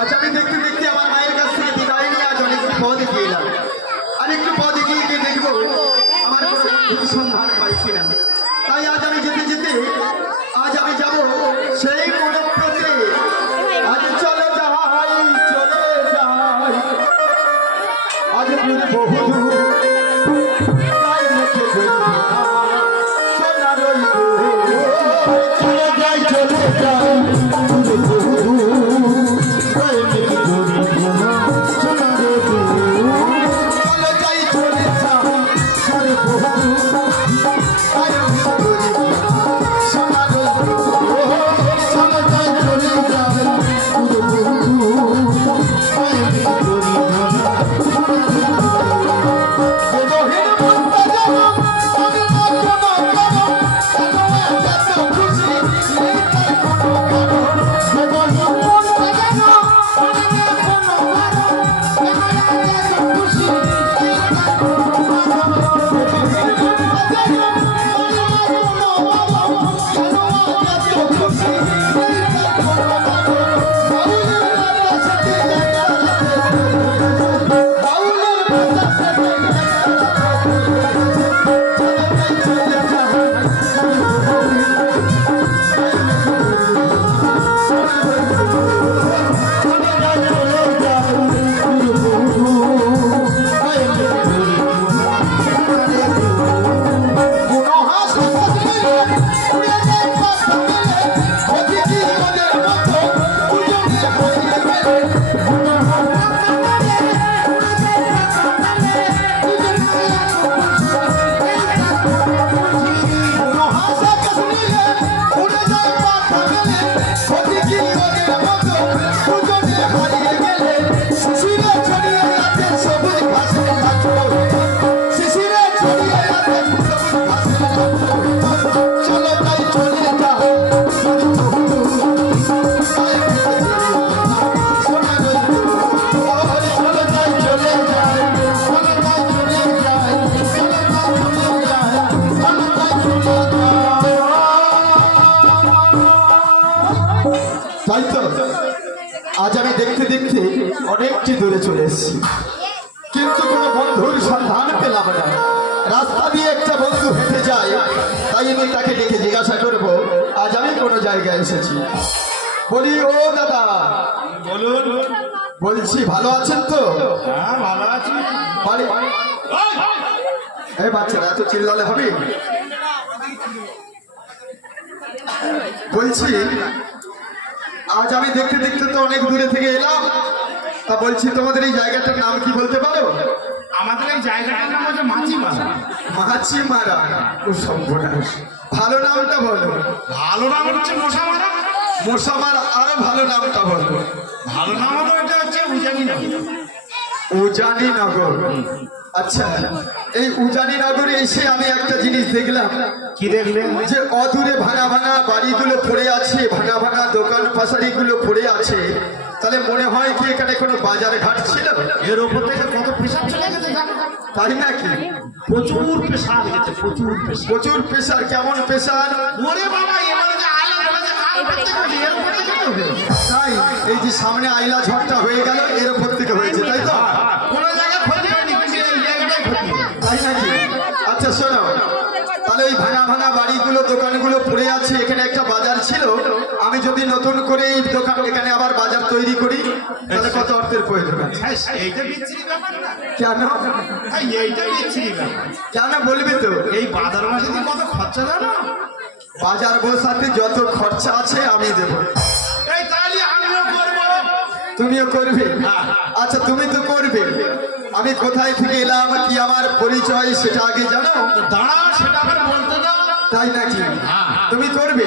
আজ আমি দেখতে দেখতে আমার মায়ের কাছ থেকে বিদায় নিয়ে আজ অনেকটা পথ এগিয়ে এলাম। আর একটু পথ এগিয়ে গিয়ে দেখবো আমার কোনো সন্ধান পাই কিনা। তাই আজ আমি যেতে যেতে আজ আমি যাব সেই মনপ্রতে। আজ চলে যাই চলে যাই আজ বহু আজ আমি দেখতে দেখতে অনেকটি দূরে চলে এসেছি, কিন্তু কোনো বন্ধুর সন্ধান পেলাম না। রাস্তা দিয়ে একটা বন্ধু হেঁটে যায়, তাই আমি তাকে ডেকে জিজ্ঞাসা করবো আজ আমি কোনো জায়গায় এসেছি। বলি ও দাদা, বলুন। বলছি ভালো আছেন তো? হ্যাঁ ভালো আছি। এই বাচ্চারা এত চিল্লালে হবে? বলছি আজ আমি দেখতে দেখতে তো অনেক দূরে থেকে এলাম, তা বলছি তোমাদের এই জায়গাটার নাম কি বলতে পারো? আমাদের এই জায়গাটার নাম হচ্ছে মাছিমারা। মাছিমারা? ও সর্বনাশ, ভালো নামটা বলো। ভালো নাম হচ্ছে মশামারা। মশামারা? আরো ভালো নামটা বলো। ভালো নাম হলো এটা হচ্ছে উজানিনগর। উজানিনগর? আচ্ছা, এই উজানিনগরে এসে আমি একটা জিনিস দেখলাম। কি দেখলেন? যে অদূরে ভাঙা ভাঙা বাড়িগুলো পড়ে আছে, ভাঙা ভাঙা দোকান পাশারিগুলো পড়ে আছে, তাহলে মনে হয় কি এখানে কোনো বাজার ঘাট ছিল? এর উপর থেকে কত পেশার চলে গেছে জানো? তাই নাকি? প্রচুর পেশার গেছে, প্রচুর পেশার। প্রচুর পেশার? কেমন পেশার? ওরে বাবা, এবারে যে আয়লা ধরেছে কার উপর থেকে হয়েছে? এর উপর থেকে হয়েছে। তাই এই যে সামনে আইলা ঝড়টা হয়ে গেল, এর উপর থেকে হয়েছে, তাই তো? কোনো জায়গায় ক্ষতি হয়নি, কিন্তু এই জায়গাটাই ক্ষতি হয়েছে। তাই নাকি? আচ্ছা শোনো, তাহলে এই ভাঙা ভাঙা বাড়িগুলো দোকানগুলো পড়ে আছে, এখানে একটা বাজার ছিল। আমি যদি নতুন করে এই দোকান এখানে আবার বাজার তৈরি করি, তাহলে কত অর্থের প্রয়োজন আছে? এইটা বিচ্ছিরি ব্যাপার না? কেন? এইটা বিচ্ছিরি ব্যাপার। কেন বলবি তো? এই ভাদ্র মাসে কত খরচা জানো? বাজার বসাতে যত খরচা আছে আমি দেবো। এই তাহলে আমিও করবো। তুমিও করবে? আচ্ছা তুমি তো করবে, আমি কোথায় থেকে এলাম, কি আমার পরিচয় সেটা আগে জানো? দাঁড়াও, সেটা আবার বলতে দাও। তাই নাকি? তুমি করবে?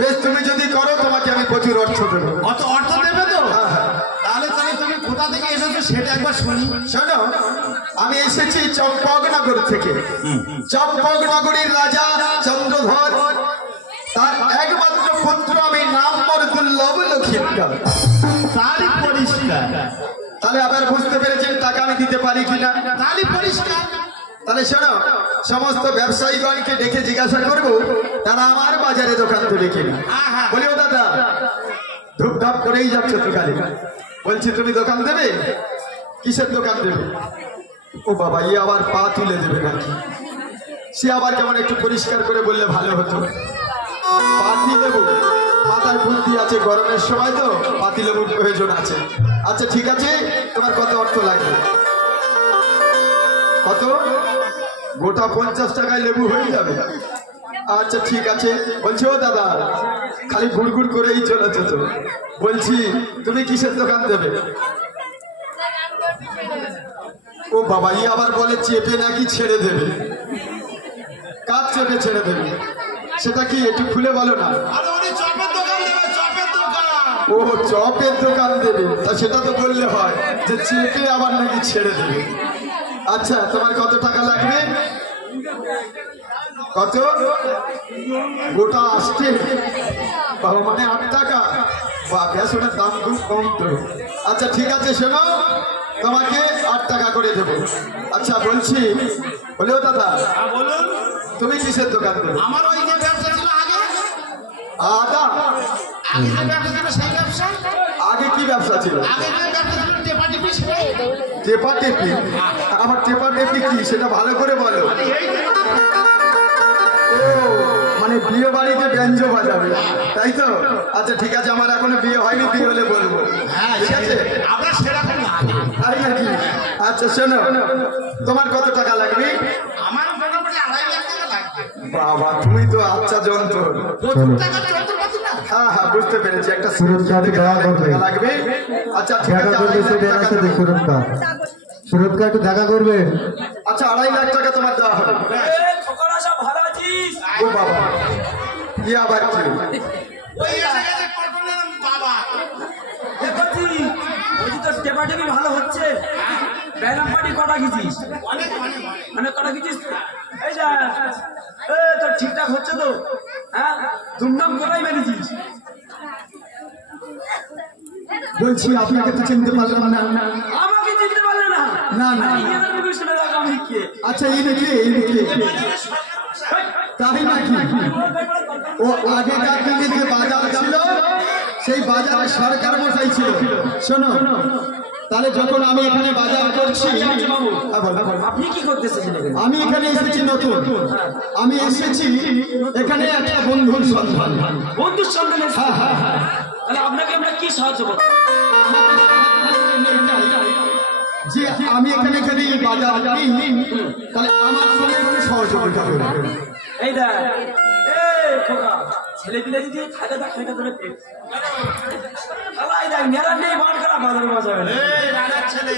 বেশ, তুমি যদি করো তোমাকে আমি প্রচুর অর্থ দেবো। কত অর্থ দেবে তো? তাহলে তুমি কোথা থেকে এসেছো সেটা একবার শুনি। শোনো, আমি এসেছি চম্পকনগর থেকে। চম্পকনগরের রাজা চন্দ্রধর, তার একমাত্র পুত্র আমি, নাম মোর দুর্লভ লক্ষিন্দর। তারই পরিষ্কার। তাহলে আবার বুঝতে পেরেছেন টাকা আমি দিতে পারি কিনা? তারই পরিষ্কার। তাহলে শোনো, সমস্ত ব্যবসায়ীগণকে ডেকে জিজ্ঞাসা করবো তারা আমার বাজারে দোকান তুলে কিনা। বলি ও দাদা, ধূপ খারাপ করেই যাচ্ছ তো খালি। বলছি তুমি দোকান দেবে? কিসের দোকান দেবে? ও বাবা, ই আবার পা তুলে দেবে নাকি? সে আবার কেমন একটু পরিষ্কার করে বললে ভালো হতো। পাতি লেবু, মাথার বুদ্ধি আছে, গরমের সময় তো পাতি লেবুর প্রয়োজন আছে। আচ্ছা ঠিক আছে, তোমার কত অর্থ লাগবে? কত? গোটা 50 টাকায় লেবু হয়ে যাবে? আচ্ছা ঠিক আছে। বলছি ও দাদা, খালি গুড়গুড় করেই চলেছো তো। বলছি তুমি কিসের দোকান দেবে? ও বাবা, ই আবার বলে চেপে নাকি ছেড়ে দেবে। কাজ চেপে ছেড়ে দেবে? সেটা কি একটু খুলে বলো না। ও চপের দোকান দেবে, তা সেটা তো বললে হয় যে চেপে আবার নাকি ছেড়ে দেবে। আচ্ছা তোমার কত টাকা লাগবে? কত? গোটা 8 বাবা, মানে 8 টাকা? বা গ্যাস, ওটার দাম খুব কম তো। আচ্ছা ঠিক আছে, শোনো, তোমাকে 8 টাকা করে দেবো। আচ্ছা বলছি, বলেও দাদা বলুন, তুমি কিসের দোকান দেবে? আমার ওই যে ব্যবসা ছিল আগে, আদা? আগে যে ব্যবসা ছিল সেই ব্যবসা। আগে কি ব্যবসা ছিল? আগে যে ব্যবসা ছিল টেপা টিপি ছিল। টেপা টেপি? আমার টেপা টেপি কি, সেটা ভালো করে বলো। এই যে ও মানে বিয়ে বাড়িতে ব্যঞ্জ বাজাবে, তাই তো? আচ্ছা ঠিক আছে, আমার এখনো বিয়ে হয়নি, বিয়ে হলে বলবো। হ্যাঁ, ঠিক আছে, আমরা সেরকম লাগে। তাই নাকি? আচ্ছা শোনো, তোমার কত টাকা লাগবে? আমার মোটামুটি 2.5 লাখ টাকা লাগবে। বাবা তুমি তো আচ্ছা যন্ত্র। 70 টাকা চলতে পারছি না। হ্যাঁ হ্যাঁ, বুঝতে পেরেছি, একটা সুরতকার দেখা করবে। টাকা লাগবে। আচ্ছা ঠিক দেখা আছে, করবে, 2.5 সে লাখ টাকা বেড়াচ্ছে দেবো। সুরতকার। সুরতকার একটু দেখা করবে। আচ্ছা 2.5 লাখ টাকা তোমার দেওয়া হবে। ও বাবা, কি আবার কি? ওই এসে গেছে পটলের বাবা। টেপাটেপি ভালো হচ্ছে। ব্যানাম পার্টি কটা গেছিস? মানে কটা গেছিস? এই যা, তোর ঠিকঠাক হচ্ছে তো? হ্যাঁ, ধুমধাম করাই মেরেছিস। বলছি আপনাকে তো চিনতে পারলাম না। আমাকে চিনতে পারলে না? না, না। ইয়ের মুখে শুনে রাখো আমি কে। আচ্ছা এই নাকি, এই নাকি? তাই নাকি? ও আগেকার দিনে যে বাজার ছিল, সেই বাজারে সরকার মশাই ছিল। শোনো, তাহলে যখন আমি এখানে বাজার করছি, হ্যাঁ, বলো। আপনি কি করতেছেন এখানে? আমি এখানে এসেছি নতুন। আমি এসেছি এখানে একটা বন্ধুর সন্ধান। বন্ধুর সন্ধানে? হ্যাঁ হ্যাঁ হ্যাঁ। তাহলে আপনাকে আমরা কি সাহায্য করবো? যে আমি এখানে যদি বাজার নিই, তাহলে আমার সঙ্গে একটু সহযোগিতা করবে। এই দেখ, এই খোকা, ছেলে পিলে যদি থাকে দেখ সেটা ধরে পেয়ে এই দেখ, মেলা নেই, মাঠ খারাপ, বাজার বাজাবে না। এই রাজার ছেলে।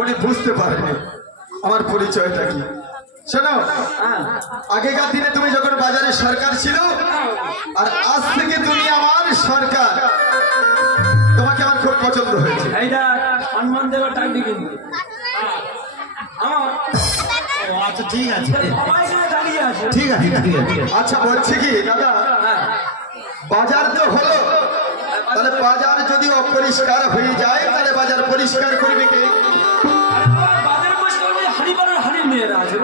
উনি বুঝতে পারেনি আমার পরিচয়টা কি। শোনো, হ্যাঁ, আগেকার দিনে তুমি যখন বাজারে সরকার ছিল, আর আজ থেকে তুমি আমার সরকার, তোমাকে আমার খুব পছন্দ হয়েছে। এই দেখ, সম্মান দেওয়ার টাইমটি কিন্তু আমার ও আচ্ছা ঠিক আছে, সবাই এখানে দাঁড়িয়ে আছে। ঠিক আছে, ঠিক আছে। আচ্ছা বলছি কি দাদা, হ্যাঁ, বাজার তো হলো, তাহলে বাজার যদি অপরিষ্কার হয়ে যায়, তাহলে বাজার পরিষ্কার করবে কে? আরে বাবা, বাজারে বসে করবে, হাড়ি বানার হাড়ির মেয়েরা আছে।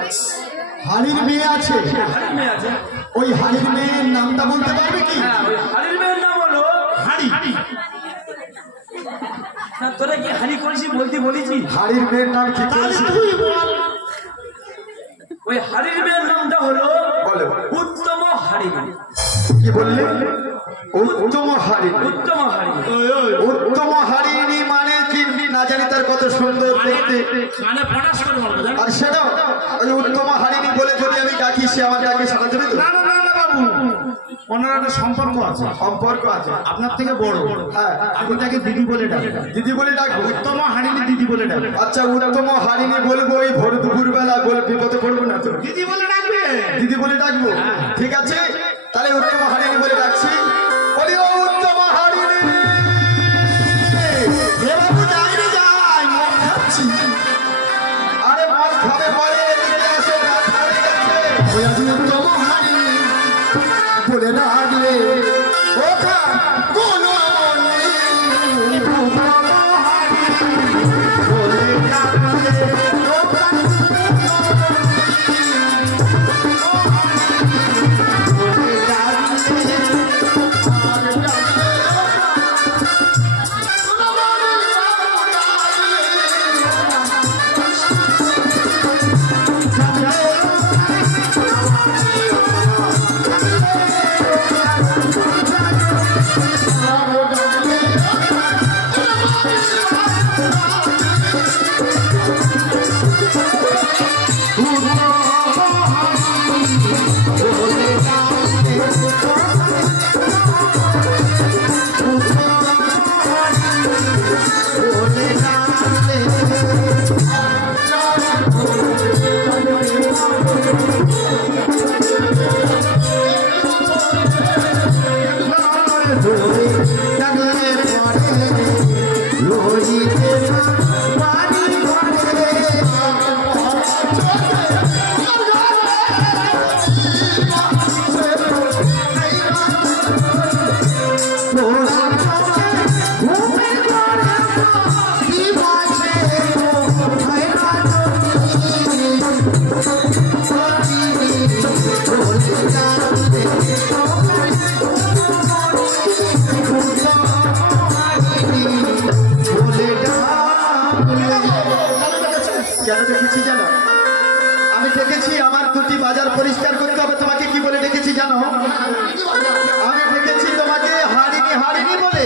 হাড়ির মেয়ে আছে? হাড়ির মেয়ে আছে। ওই হাড়ির মেয়ের নামটা বলতে পারবে কি? হ্যাঁ, ওই হাড়ির মেয়ের নাম হলো হাড়ি। না, তোরা কি হাড়ি করেছি বলতে বলেছি? হাড়ির মেয়ের নাম কি বলছি? তুই বল। ওই হাড়ির মেয়ের নামটা হলো বলো। উত্তম হাড়ি। কি বললে? উত্তম হাড়িনি। উত্তম হাড়ি। উত্তম হাড়িনি মানে কি না জানি, তার কত সুন্দর দেখতে। মানে পটাশ করে বলবো, জানো? আর সেটা ওই উত্তম হাড়িনি বলে যদি আমি ডাকি, সে আমার ডাকে সাড়া দেবে তো? না না না না বাবু, ওনার একটা সম্পর্ক আছে, সম্পর্ক আছে। আপনার থেকে বড়। হ্যাঁ, আপনি তাকে দিদি বলে ডাকেন। দিদি বলে ডাকবো? উত্তম হাড়িনি দিদি বলে ডাকেন। আচ্ছা উত্তম হাড়িনি বলবো, ওই ভোর দুপুর বেলা বলে বিপদে পড়বো না তো? দিদি বলে ডাকবে। দিদি বলে ডাকবো? ঠিক আছে, তাহলে উত্তম হাড়িনি বলে ডাকছি। বলি ও উত্তম হাড়িনি। এ বাবু যাই রে যাই, মদ খাচ্ছি। আরে মদ খাবে পরে, এদিকে আসো, রাত হয়ে গেছে। ওই আজ উত্তম হাড়িনি বলে ডাকলে ওখা কোনো বলে উত্তম হাড়িনি বলে ডাকলে ওখা বলে ডাকলে আর কেন ডেকেছি জানো? আমি ডেকেছি আমার দুটি বাজার পরিষ্কার করতে হবে। তোমাকে কি বলে ডেকেছি জানো? আমি ডেকেছি তোমাকে হারিনি হারিনি বলে।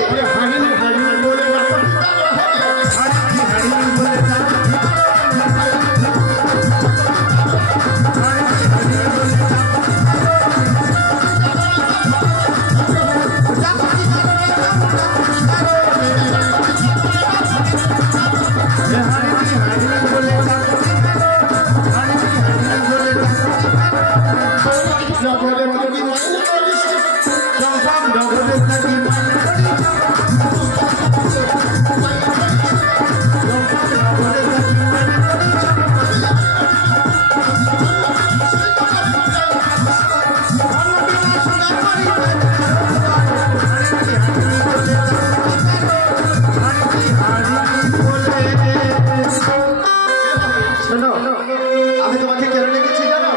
আমি তোমাকে কেন ডেকেছি জানো?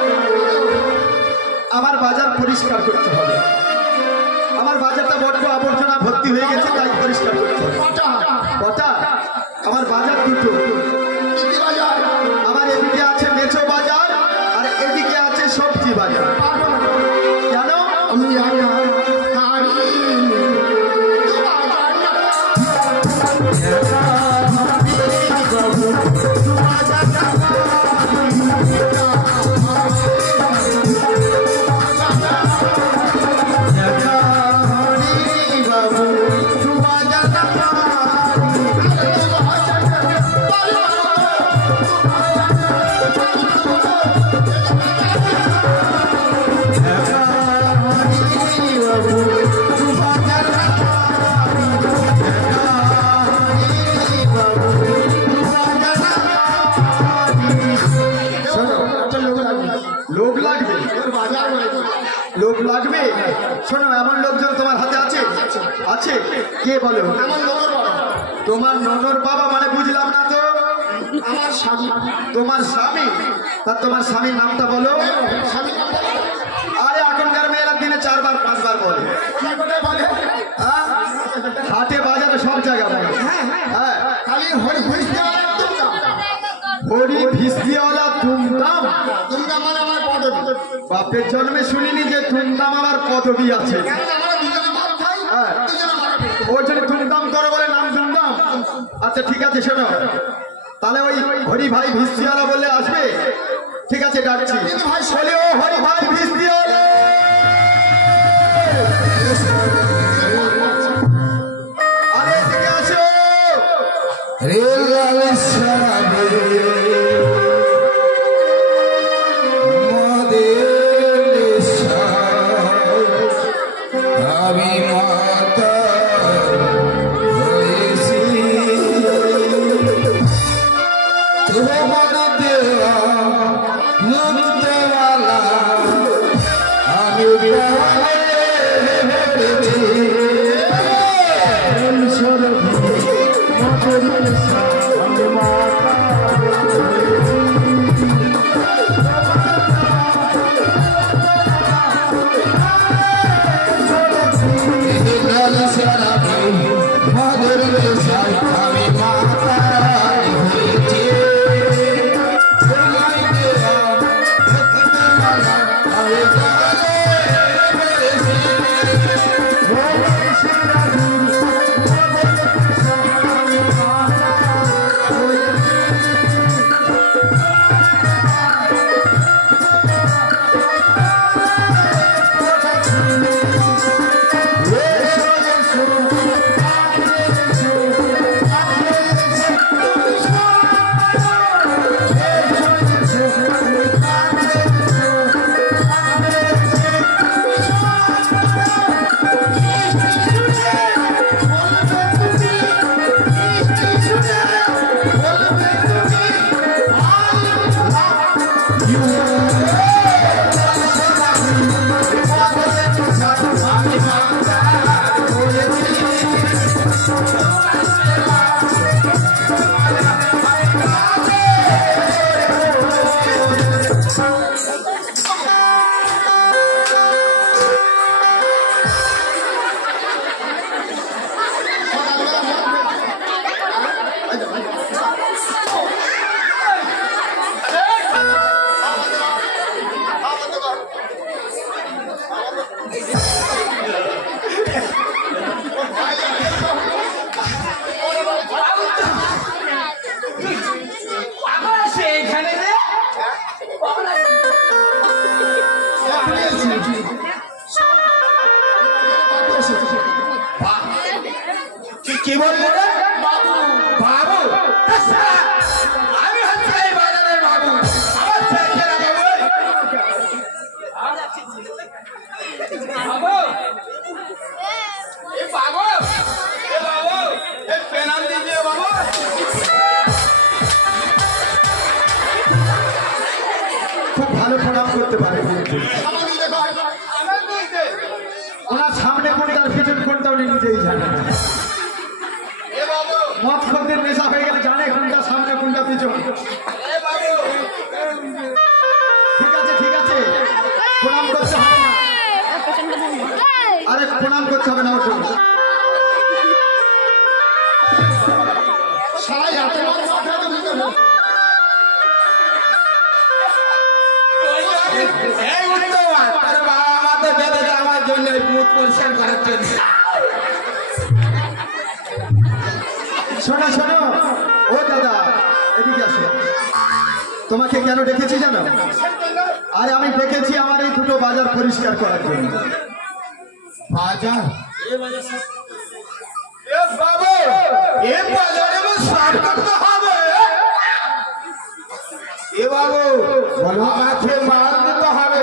আমার বাজার পরিষ্কার করতে হবে। আমার বাজারটা বড্ড আবর্জনা ভর্তি হয়ে গেছে, তাই পরিষ্কার করতে হবে। কটা? আমার বাজার দুটো। আমার এদিকে আছে মেছো বাজার আর এদিকে আছে সবজি বাজার। কেন? আমি লোক লাগবে। শোনো, এমন লোকজন তোমার হাতে আছে? আছে? কে বলো? তোমার ননর বাবা মানে বুঝলাম না তো। আমার স্বামী। তোমার স্বামী? তা তোমার স্বামীর নামটা বলো। আরে এখনকার মেয়েরা দিনে 4 বার 5 বার বলে। হ্যাঁ, হাটে বাজারে সব জায়গা বলে। হ্যাঁ, খালি হরি হরি ভিস্তিওয়ালা তুমদাম। তোমরা মানে আমার পদবী। বাপের জন্মে শুনিনি যে তুমদাম আবার পদবী আছে। হ্যাঁ, ওই জন্য তুমদাম করো বলে নাম তুমদাম। আচ্ছা ঠিক আছে, শোনো তাহলে ওই হরি ভাই ভিস্তিওয়ালা বললে আসবে? ঠিক আছে, ডাকছি। বলে ও হরি ভাই ভিস্তিওয়ালা। আরে এদিকে আসো। আমি মাতা হয়েছি তোমার দেওয়া মুক্তওয়ালা আমি আমি মাতা হয়েছি এসেছি। কি বললি রে? বাবু আমি হচ্ছে এই বাজারের বাবু। আমার ছেলে বাবু বাবু এ বাবু এ বাবু এ পেনাল দিজিয়ে বাবু। খুব ভালো প্রণাম করতে পারে। আমাকে দেখো আমার দিতে ওনার সামনে কোনটা আর পিছন কোনটা উনি নিজেই জানেন। এ বাবু মদ খদ্দের নেশা হয়ে গেলে জানে কোনটা সামনে কোনটা পিছন। এ বাবু ঠিক আছে প্রণাম করতে হবে না। আরে প্রণাম করতে হবে না ওটা। সবাই হাতে মাথা মাথা দিতে হবে। এই উত্তম তোর বাবা মা তো বেঁধেছে আমার জন্য এই মুখ পরিষ্কার করার জন্য। শোনো শোনো ও দাদা এদিকে আসো। তোমাকে কেন ডেকেছি জানো? আরে আমি ডেকেছি আমার এই দুটো বাজার পরিষ্কার করার জন্য। বাজার এ বাবু এ বাজারে আমার সাফ করতে হবে। এ বাবু বলো। আমাকে মাল দিতে হবে।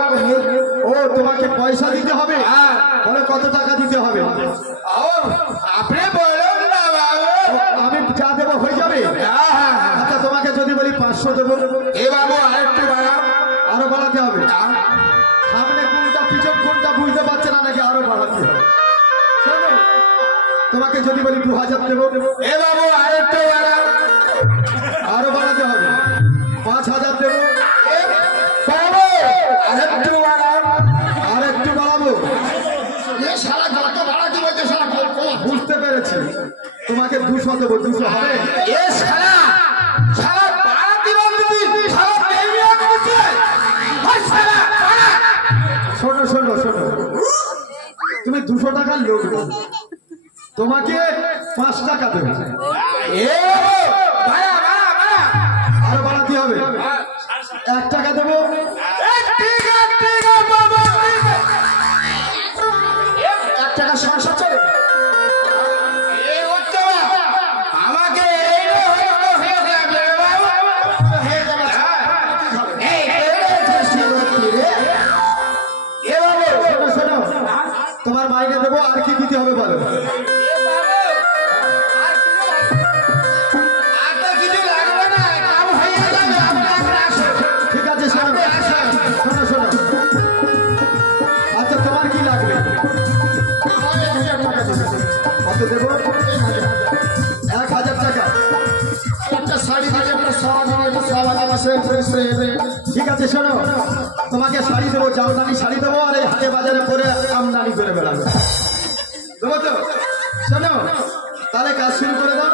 ও তোমাকে পয়সা দিতে হবে? হ্যাঁ। বলে কত টাকা দিতে হবে? ও আপনি বলুন না বাবু। আমি যা দেবো হয়ে যাবে? হ্যাঁ হ্যাঁ হ্যাঁ। আচ্ছা তোমাকে যদি বলি 500 দেবো? এ বাবু আরেকটু বাড়াও। আরো বাড়াতে হবে? সামনে কোনটা পিছন কোনটা বুঝতে পারছে না নাকি আরো বাড়াতে হবে? শোনো, তোমাকে যদি বলি 2000 দেবো? এ বাবু আরেকটু বাড়াও। আরো বাড়াতে হবে? 5000 দেবো? এ বাবু আরেকটু বাড়াও। আর একটু বাড়াবো? এ সারা যত ভাড়া কি বলছে সারা বুঝতে পেরেছি, তোমাকে 200 দেবো। 200 হবে? এ শালা শালা বাড়াতে বলবি শালা দেবিয়া করছে। ওই শালা বাড়া। শোনো শোনো শোনো, তুমি 200 টাকার লোক নও। তোমাকে 5 টাকা দেবো। এ বাড়া বাড়া বাড়া। আরো বাড়াতে হবে? 1 টাকা দেবো? এ ঠিক আছে বাবা ঠিক আছে। 1 টাকা সংসার চলে? এ হচ্ছে আমাকে এই হয়ে যাবে বাবু। হয়ে যাবে। এই এ বাবু শোনো শোনো, তোমার মাইনে দেবো। আর কি দিতে হবে বলো? এ বাবু আর তো কিছু লাগবে না, কাম হয়ে যাবে। আপনার আসো। ঠিক আছে শোনো শোনো শোনো, আচ্ছা তোমার কি লাগবে? কত দেবো? 1000 টাকা। একটা শাড়ি দিয়ে একটা সাবান মাসে ফ্রেশ হয়ে যাবে। ঠিক আছে শোনো, তোমাকে শাড়ি দেবো, জামদানি শাড়ি দেবো। আর এই হাটে বাজারে পরে আমদানি করে বেড়াবে দেবো তো? শোনো তাহলে কাজ শুরু করে দাও।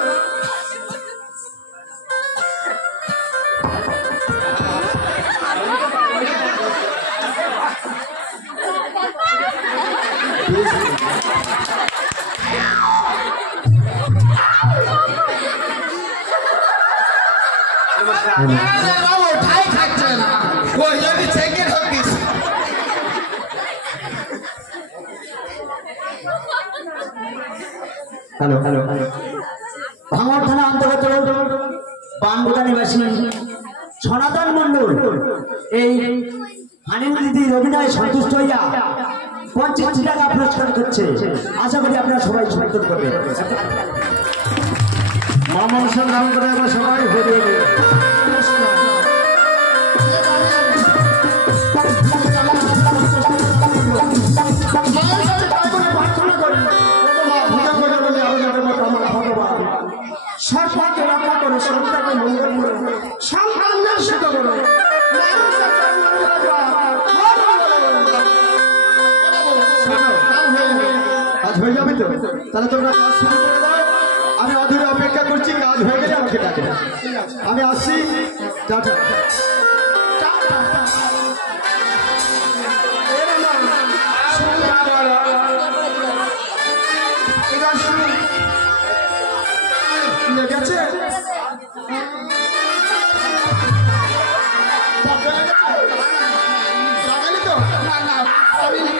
বাবু ঠাই থাকছে না, ওই জন্য চেকে ঢোকিস। হ্যালো হ্যালো ভাঙড় থানা অন্তর্গত বানবোদা নিবাসী সনাতন মন্ডল এই হানিমুন দিদির অভিনয়ে সন্তুষ্ট হইয়া 50 টাকা পুরস্কার করছে। আশা করি আপনারা সবাই সমর্থন করবেন। মামা সংগ্রাম করে আমরা সবাই বেরিয়ে দেবো। সরকারকে রক্ষা করো, সরকারকে মঙ্গল করো, সন্তানদের সুখ করো। কাজ হয়ে যাবে তো? তাহলে তোমরা কাজ শুরু করে দাও। আমি অধীরে অপেক্ষা করছি, কাজ হয়ে গেলে আমাকে ডাকে। আমি আসছি, টাটা। গেছে লাগালি তো? না না Bye.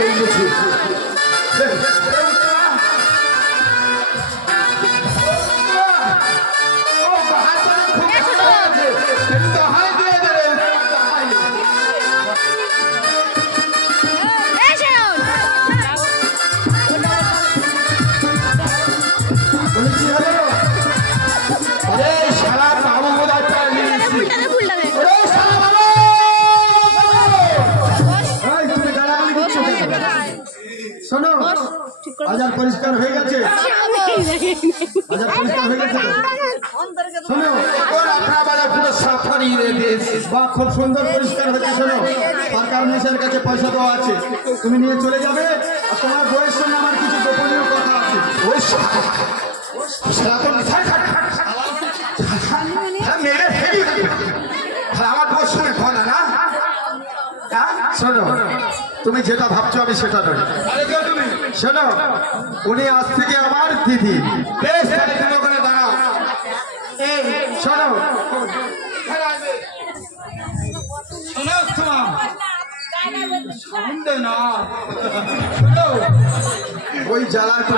পেয়ে গেছি। শোনো, বাজার পরিষ্কার হয়ে গেছে, বাজার পরিষ্কার হয়ে গেছে। শোনো, পুরো সাফারি বা খুব সুন্দর পরিষ্কার হয়েছে। শোনো, সরকার মেসের কাছে পয়সা দেওয়া আছে, তুমি নিয়ে চলে যাবে। আর তোমার বউয়ের সঙ্গে আমার কিছু গোপনীয় কথা আছে। ওই মেরে ফেলি আমার বউর সঙ্গে কথা না। শোনো, তুমি যেটা ভাবছো আমি সেটা নয়। শোনো, উনি আজ থেকে আমার দিদি। বেশ, তাহলে তুমি ওখানে দাঁড়াও। শোনো, ওই জ্বালার তো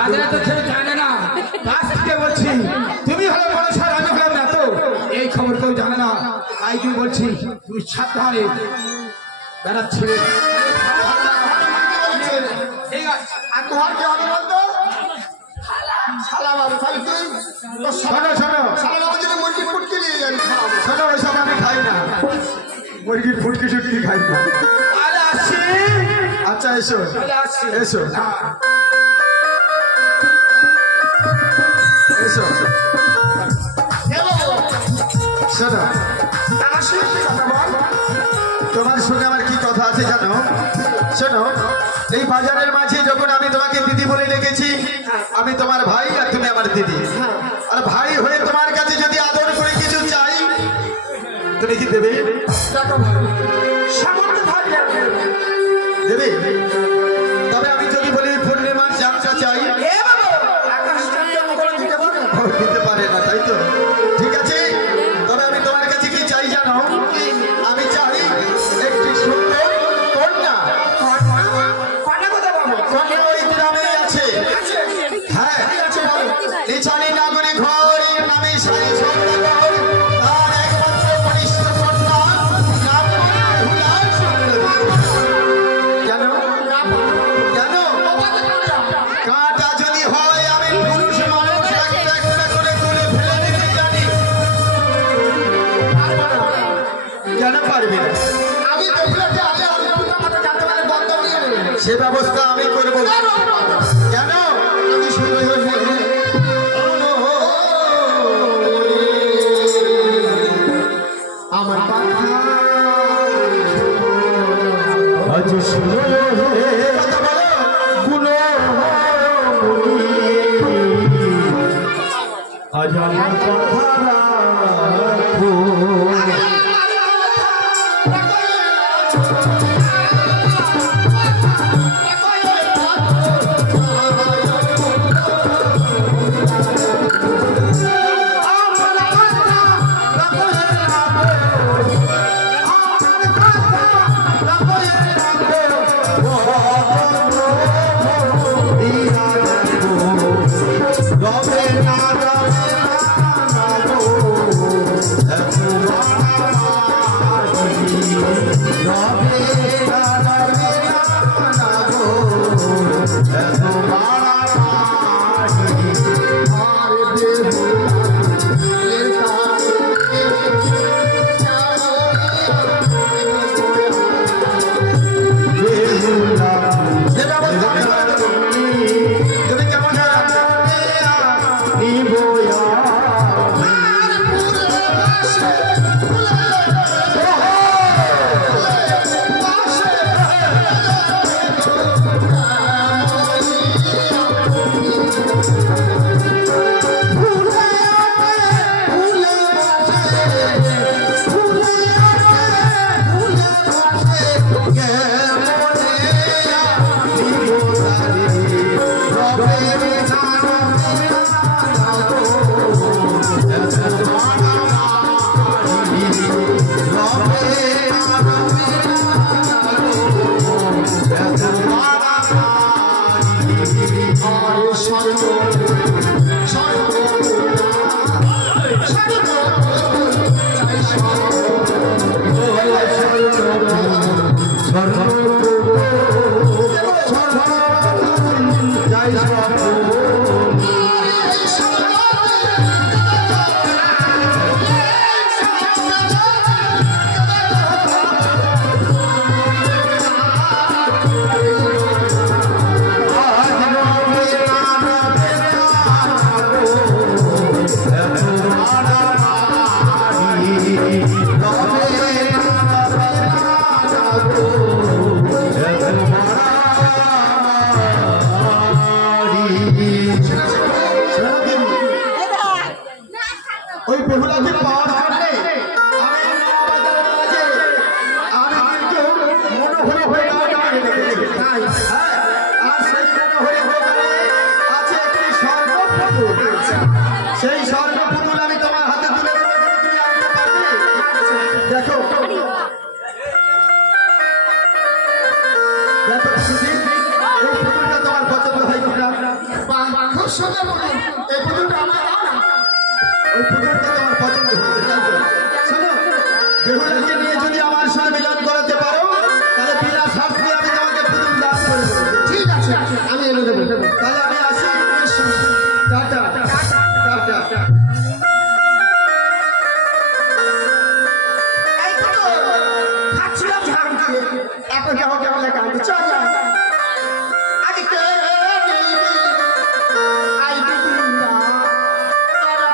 জানে না, কাছ থেকে বলছি তুমি হলে বলো স্যার, আমি হলাম না তো, এই খবর কেউ জানে না। তাই তুমি বলছি তুমি সাবধানে বেড়াচ্ছি। ঠিক আছে, আর তোমার কি হবে বলতো? শালা বাবু, তাহলে তুই শোনো, শোনো, শালা বাবু যদি মুরগি ফুটকে নিয়ে যাবি খাওয়াবো। শোনো, ওইসব আমি খাই না, মুরগির ফুটকি টুটকি খাই না। তাহলে আসছি, আচ্ছা, এসো এসো এসো। শোনো, তোমার সঙ্গে আমার কি কথা আছে জানো? শোনো, এই বাজারের মাঝে যখন আমি তোমাকে দিদি বলে ডেকেছি, আমি তোমার ভাই আর তুমি আমার দিদি। আর ভাই হয়ে তোমার কাছে যদি আদর করে কিছু চাই, তুমি কি দেবে? দেবে? তবে আমি যদি বলি পূর্ণিমার যাত্রা চাই, দিতে পারে না, তাই তো? ঠিক আছে, তবে আমি তোমার কাছে কি চাই জানো? আমি চাই একটি সুন্দর কন্যা। কন্যা ওই গ্রামে আছে। হ্যাঁ, নিচানি নাগরিক ঘর নামে সারি সৌদাগর, তার একমাত্র কনিষ্ঠ কন্যা নাম ভুলার সুন্দরী। কেন? কেন? কাঁটা যদি হয় আমি পুরুষ মানুষ একটা একটা করে তুলে ফেলে দিতে জানি। কেন পারবি না? আমি দেখলে যে আগে আমার জানতে পারলে বন্ধ নিয়ে নেবে। সে ব্যবস্থা আমি করবো। কেন? আমি শুধু আমার কথা আজ শুনো কথা বলো গুলো আজ আমার কথা রাখো। তুমি কেমন Bye. ওই বহুলাকে পাওয়ার জন্যে আমি নবাজারের মাঝে আমি কিন্তু মনোহরি হয়ে তাই আর সেই মনোহরি হয়ে আছে একটি স্বর্ণপুতুল। সেই স্বর্ণপুতুল আমি তোমার হাতে তুলে দেবো, তুমি আনতে পারবে? দেখো দেখো দিদি, এই পুতুলটা তোমার পছন্দ হয় কিনা? খুব সুন্দর মনে এই পুতুলটা আমার দাও না। ওই পুতুলটা তোমার পছন্দ হয়েছে, তাই তো? শোনো, বেহুলাকে নিয়ে যদি আমার সঙ্গে মিলন করাতে পারো তাহলে বিনা শাস্তি আমি তোমাকে পুতুল দান করে দেবো। ঠিক আছে, আমি এনে দেবো। তাহলে আমি আসি, টাটা টাটা। এই তো খাচ্ছিলাম ঝাড় দিয়ে, এখন কেমন কেমন লেখা আছে, চল না। আগে কে নিবি? আই দিবি না, তারা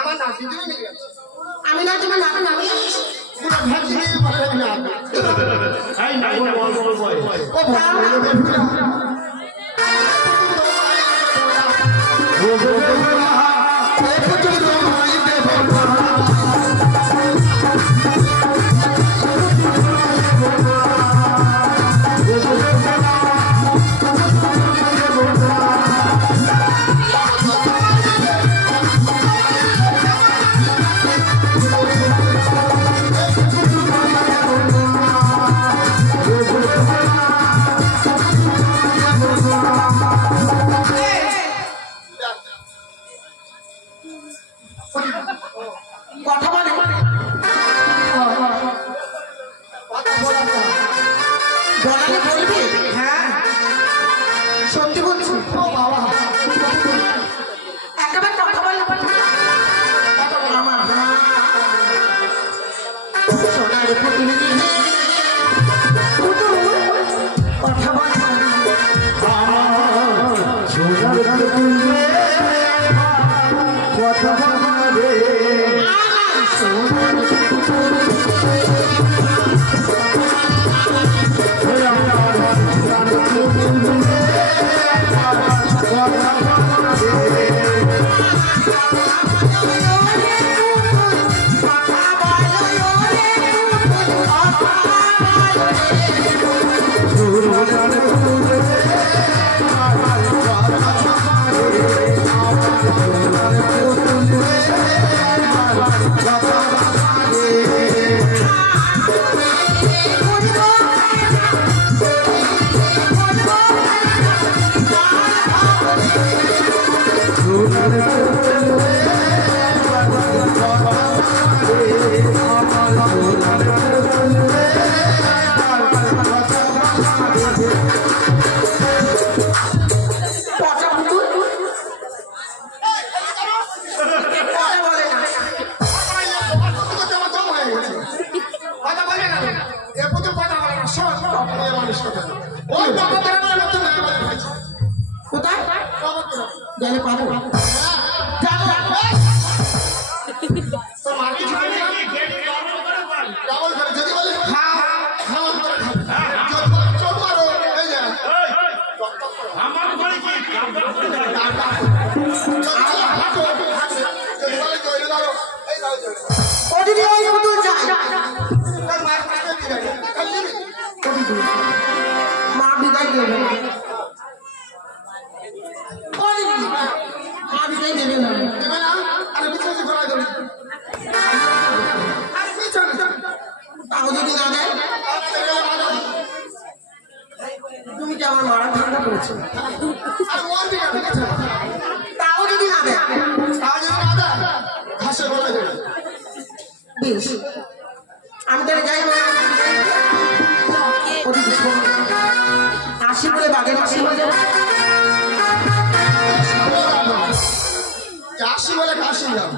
আমার নাতি তুমি নিয়ে গেছো। আমি না তোমার নাতি নামি পুরো ভাজি দিয়ে বলে না। এই না বল ও কথা বলে বলালে বলবি? হ্যাঁ সত্যি বলছি। ও বাবা একেবারে কথা বলে আমার সোনার পুতুল কথা বলে কথা বলে সোনার পুতুল ওই বাবা বেরোবে না তো না কোথায় গেলে পাবো যাবো তো মার কিছু করে না ডাবল করে যদি বলে হ্যাঁ চোট মারো এই যা আমার বাড়ি কি ও দিদি ওই কত যায় মা বিদায় দেবে ও দিদি মা বিদায় দেবে না আরে পিছনে চলে যাবে আরে পিছনে তাও যদি না দেয় তুমি কি আমার মারা ঠান্ডা করেছো আরে মন বিনা ঠিক আছে তাও যদি না দেয় ঘাসে বলে দেবে বেশ আমি তাহলে যাই আসি বলে বাঘের মাসি হয়ে যাবে কাশি বলে কাশি যাবে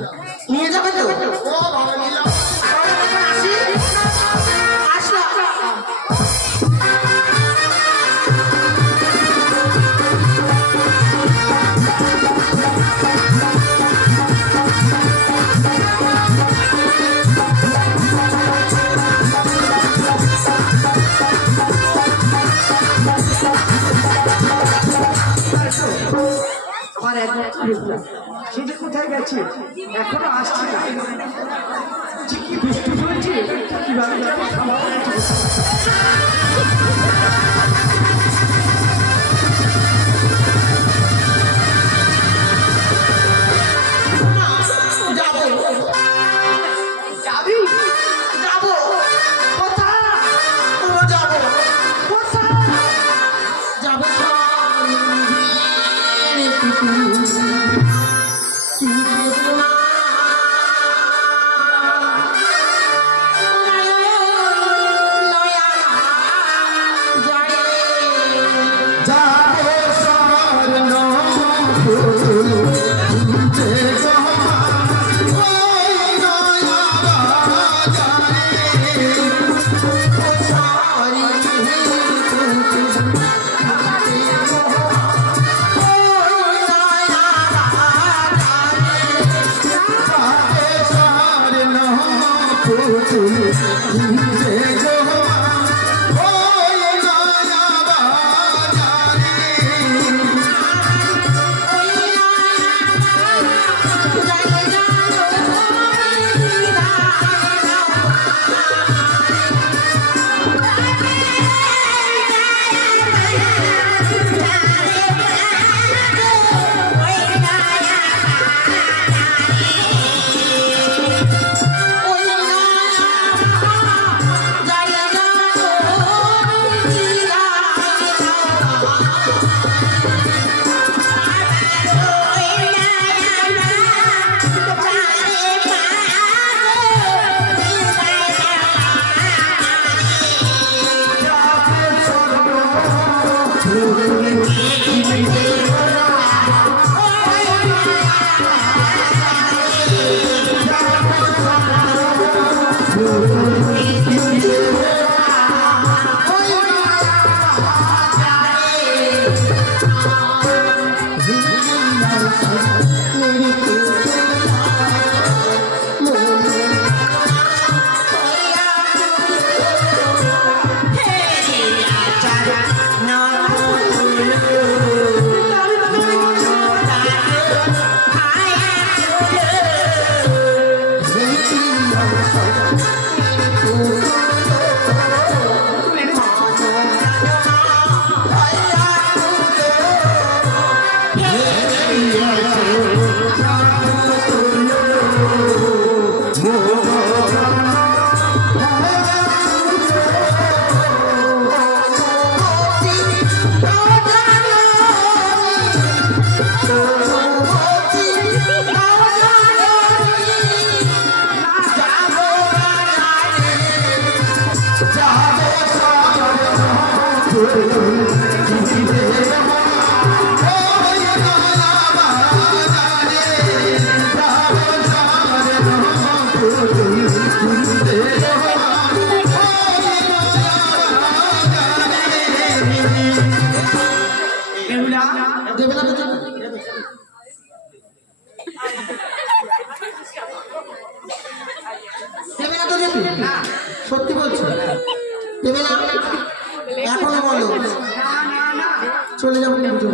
নিয়ে যাবে তো ও বাবা নিয়ে যাবে আসি আসলাম সেটা কোথায় গেছে এখনো আসছে না কি বৃষ্টি চলছে কিভাবে যাবি যাবো কোথায় যাবো কোথায় যাবো Thank you. এখনো বলো চলে যাবো কিন্তু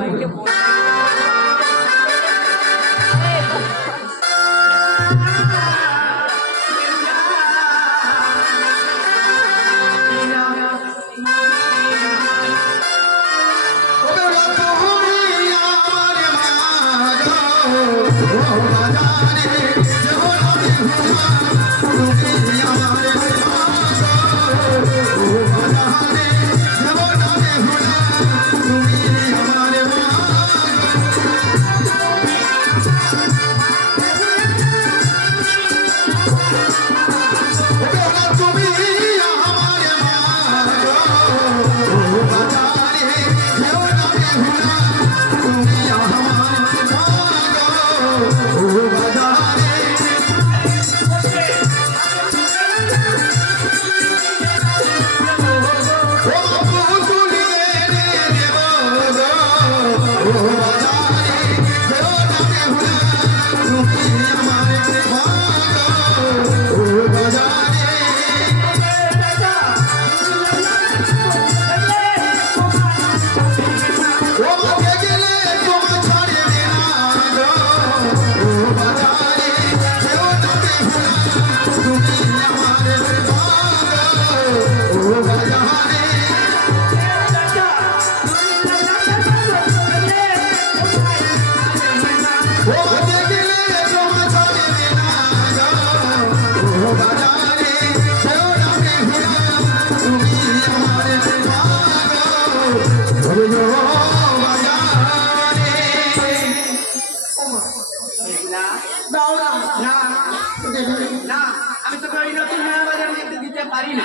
আমি তো ওই নতুন নয়া বাজার দিতে পারি না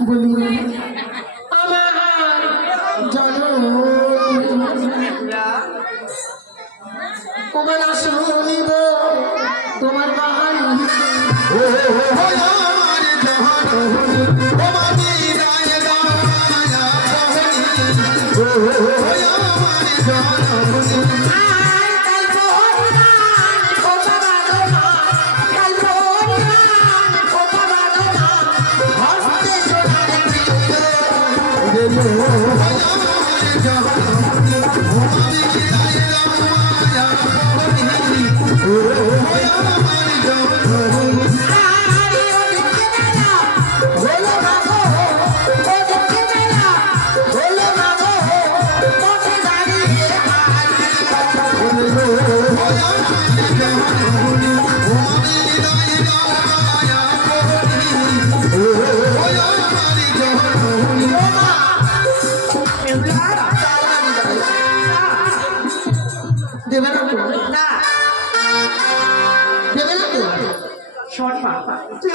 বলি জানো তোমার শুনিব তোমার কাহানি দেবে না তো না দেবে না তো শোন মা তুই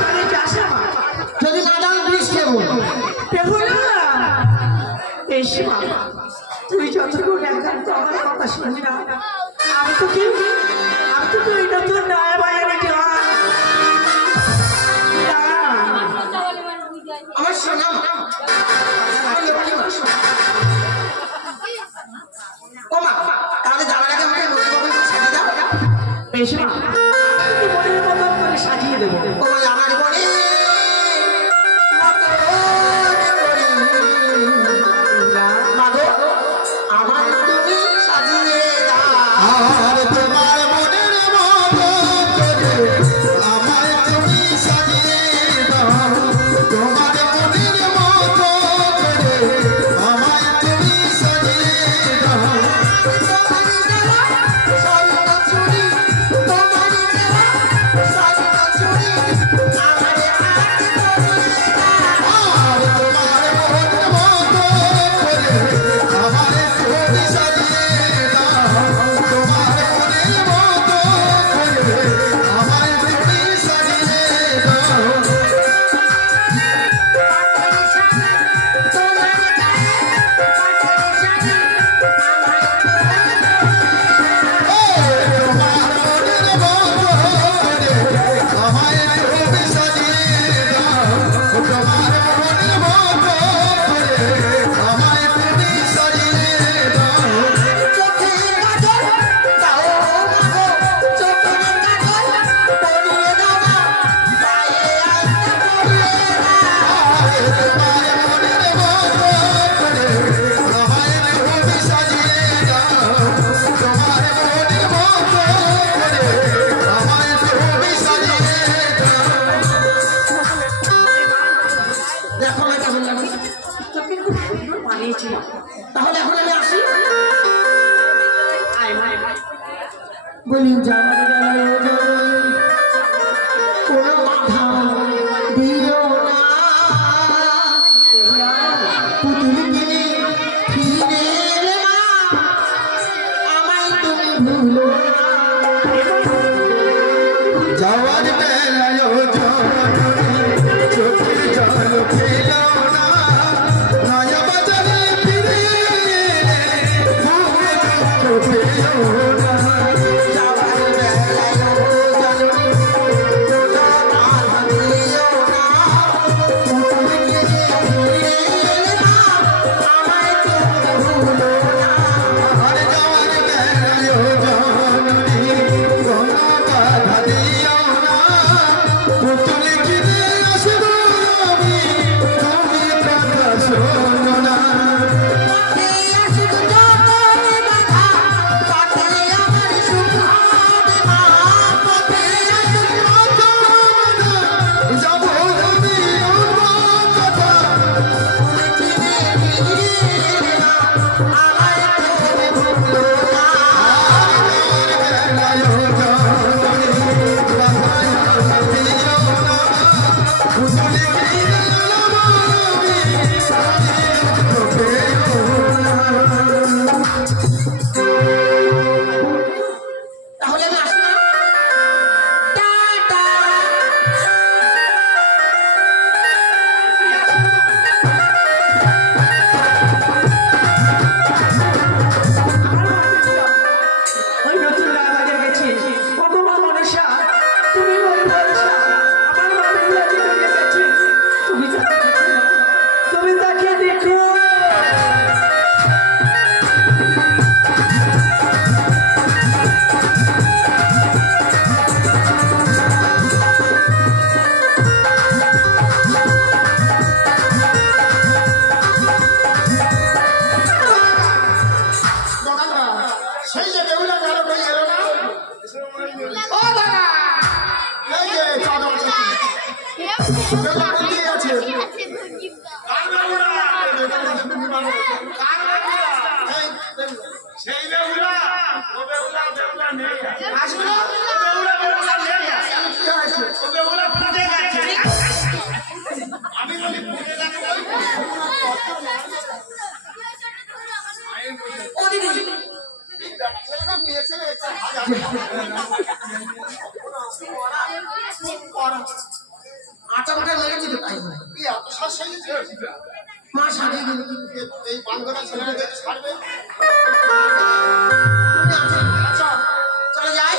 মানে যাস না মা যদি না দাও বিষ খেবো এসে মা তুই যতক্ষণ একদম তো আমার কথা শুনবি না আমি তো এই নতুন নয়া বাজারে আমার শোনা ও মা তাহলে যাওয়ার আগে আমাকে নতুন করে সাজিয়ে দাও এসে মা মনের মতো করে সাজিয়ে দেবো ও মা আমার বনে মাগো আমার তুমি সাজিয়ে দাও আর তোমার মনের মতো করে আমায় তুমি সাজিয়ে দাও তোমার মনের মতো করে আমায় তুমি সাজিয়ে দাও তোমার নিয়েছিলাম। তাহলে এখন আমি আসি। বলি যাওয়ার বেলায় কোনো বাধা দিও না, পুতুল কিনে ফিরে এলে মা আমায় তুমি ভুলো না। যাওয়ার বেলায় চোখের জল ফেলো না, নয়া বাজারে ফিরে ভুলে দুঃখ পেও না। যাওয়ার বেলায় কোনো বাধা দিও না, পুতুল কিনে ফিরে এলে মা আমায় তুমি ভুলো না। আর যাওয়ার বেলায় জননী কোনো বাধা দিও না, পুতুল কিনে আসবো আমি, তুমি কথা শোনো না। যাবো আমি ওর কথা, তাহলে আমি আসি না? টাটা। ওই নতুন রাজবাড়ি গেছি, ওগো মা মনসা, তুমি ওই ভরসা, আমার মা ভুলে যেতে গেছি, তুমি তাকে দেখো। সেই যে বেহুলা গেল কই এলো না? ও দাদা, এই যে চাদর বেহুলা কোথায় আছে? সেই বেহুলা ও বেহুলা বেহুলা নেই আসবে না? ও বেহুলা বেহুলা নেই কি হয়েছে? ও বেহুলা ফুটে গেছে আমি বলি ফুটে গেছে ও দিদি, ছেলেটা মেয়ে ছেলে একটা আচারটা লেগেছে তো তাই কি এত শ্বাস হয়েছে? মা সাজিয়ে দিল এই বান্ধবী ছেলেটাকে ছাড়বে। আচ্ছা চলে যাই।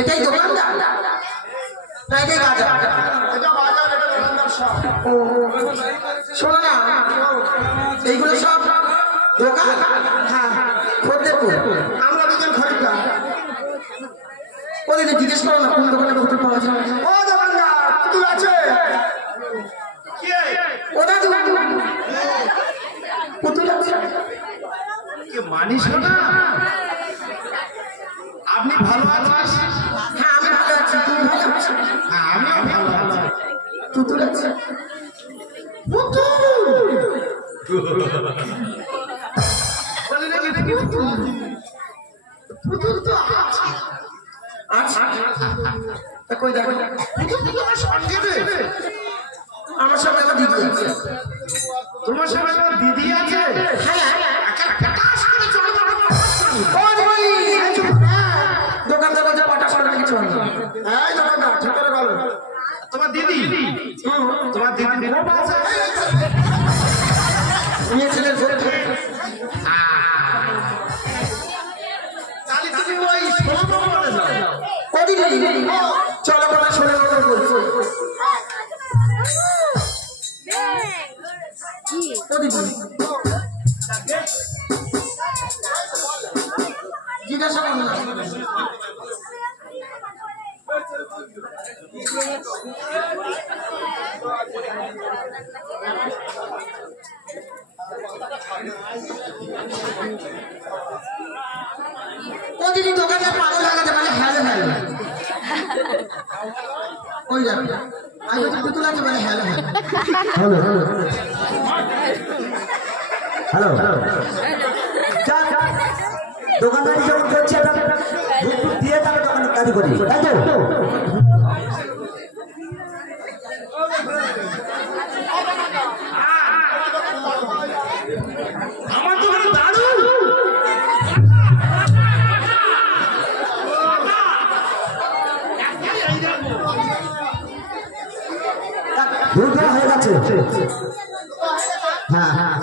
এটাই দোকানদার না এটাই বাজার? এটা বাজার, এটা দোকানদার সব। ও শোনো না, এইগুলো সব দোকান? হ্যাঁ খদ্দেরপুর, আমরা দুজন খরিদ্দার। ওদের জিজ্ঞেস করো না কোন দোকানে পুতুল পাওয়া যায়। ও দোকানদার, পুতুল আছে? কি ওটা দোকান পুতুল আছে? মানিস না আপনি ভালো আছেন? হ্যাঁ আমি ভালো আছি, তুমি ভালো আছো? হ্যাঁ, আমিও ভালো আছি। তুতুল আছে? বলি নাকি পুতুল? তুতুল তো আছে। আচ্ছা তা কই দেখো, পুতুল তো তোমার সঙ্গে রে। আমার সঙ্গে আমার দিদি আছে। তোমার সঙ্গে আমার দিদি আছে? হ্যাঁ একটা কাজ করে চলো তো। ও ভাই দোকানদার কাছে পাটা করে কিছু হয় না। এই দোকানদার ঠিক করে বলো। তোমার দিদি? তোমার দিদি খুব আছে? মেয়ে ছেলের ঘরে তাহলে তুমি ওই 16 নম্বরে যাও। ও দিদি চলো বলা শোনা কথা বলছি। ও দিদি জিজ্ঞাসা করো না। ও দিদি দোকানে পাগল হয়ে গেছে মানে হ্যালো হ্যালো ওই যাবে আমি বলছি পুতুল আছে মানে হ্যালো হ্যালো হ্যালো হ্যালো দোকানদারি যখন করছে দুধ দিয়ে তাহলে দোকানদারি করি, তাই তো? আমার দোকানে দারুণ। দুধ দেওয়া হয়ে গেছে। হ্যাঁ হ্যাঁ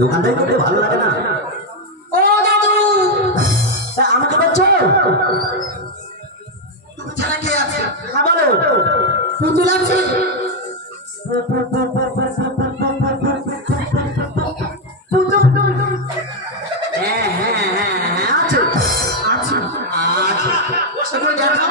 দোকানদারি করতে ভালো লাগে না। ও দাদু তা আমাকে বলছো ছাড়া কে আছে? হ্যাঁ বলো। পুতুল আছে? হ্যাঁ হ্যাঁ হ্যাঁ হ্যাঁ আছে আছে আছে সবাই দেখাও।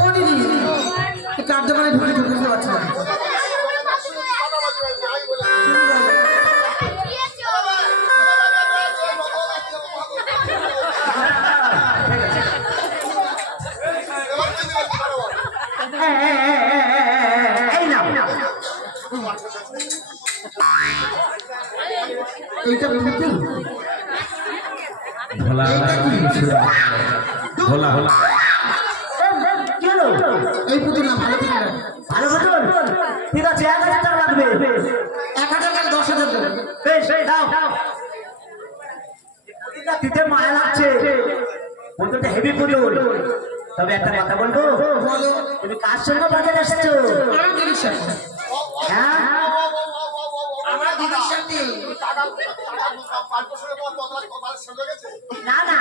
ও দিদি কার দোকানে ঢুকে বুঝতে পারছি না। এই নাও এইটা পুতুল ভোলা এইটা কি? ভোলা কি হলো? এই পুতুল না ভালো পুতুল না। ভালো ঘটন ঠিক আছে 1000 টাকা লাগবে। 1000 টাকা 10,000 টাকা বেশ দাও এটা দিতে মায়া লাগছে, ওটা হেভি পুতুল। তবে একটা কথা বলবো, বলো। তুমি কার সঙ্গে বাজারে এসেছো? আমার দিদির সাথে। হ্যাঁ আমার দিদির সাথে। না না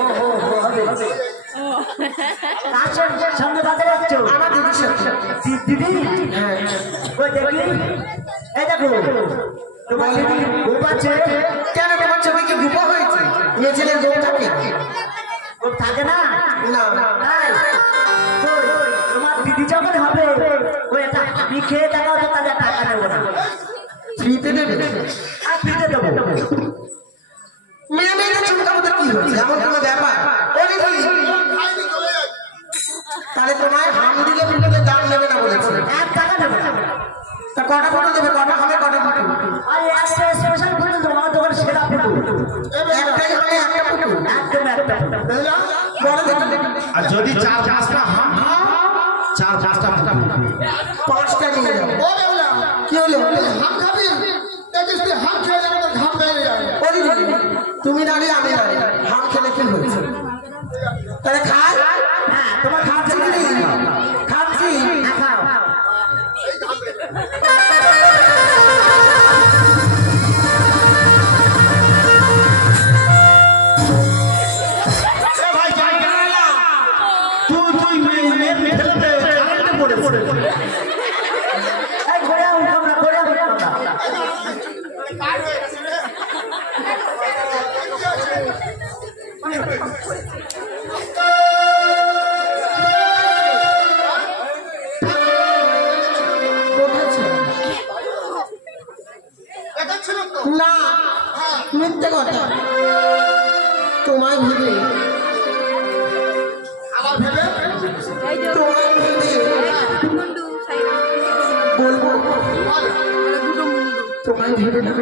ও ও ও, হবে হবে। কার সঙ্গে বাজারে এসেছো? আমার দিদির সাথে। দিদি ওই দেখি, এই দেখো তোমার দিদি বউ আছে। কেন তোমার ছবি কি গুপা হয়েছে? মেয়ে ছেলের বউ থাকে বউ থাকে না? না তাই? কই, তোমার দিদি যখন হবে ওই একটা আমি খেয়ে দেখাও তো তাদের টাকা নেবো না। ফ্রিতে দেবে? আর ফ্রিতে দেবো। মেয়ে মেয়েদের চুলকামোদের কি হচ্ছে? এমন কোনো ব্যাপার? ও দিদি তাহলে তোমায় হাম দিলে পুতুলের দাম নেবে না বলেছে। 1 টাকা নেবো না। তা কটা পুতুল দেবে? কটা হবে কটা পুতুল? আর একটা স্পেশাল পুতুল তোমার দোকানে সেরা পুতুল। একটাই হবে একটা পুতুল। একদম একটা। বড় দেখো আর যদি 4-5টা হাম খাও, 4-5টা পুতুল। 5টা নিয়ে যাও। ও বেহুলা, কি হলো? হাম খাবি? দেখিস তুই হাম খেয়ে যাবে তো ঘাম বেরিয়ে যাবে। ও দিদি তুমি নালে আমি নালে হাম খেলে কি হয়েছে? তাহলে খাই? হ্যাঁ তোমার খাচ্ছি কি নেই? খাচ্ছি। খাও। ভাই যাই না, তুই মেয়ে ফেলে দে, কারেন্টে পড়ে। এই ঘোড়া উঠো না, ঘোড়া উঠো না। তোমায় ভেবে আমার ভেবে তোমায় ভেবে বলবো তোমায় ভেবে না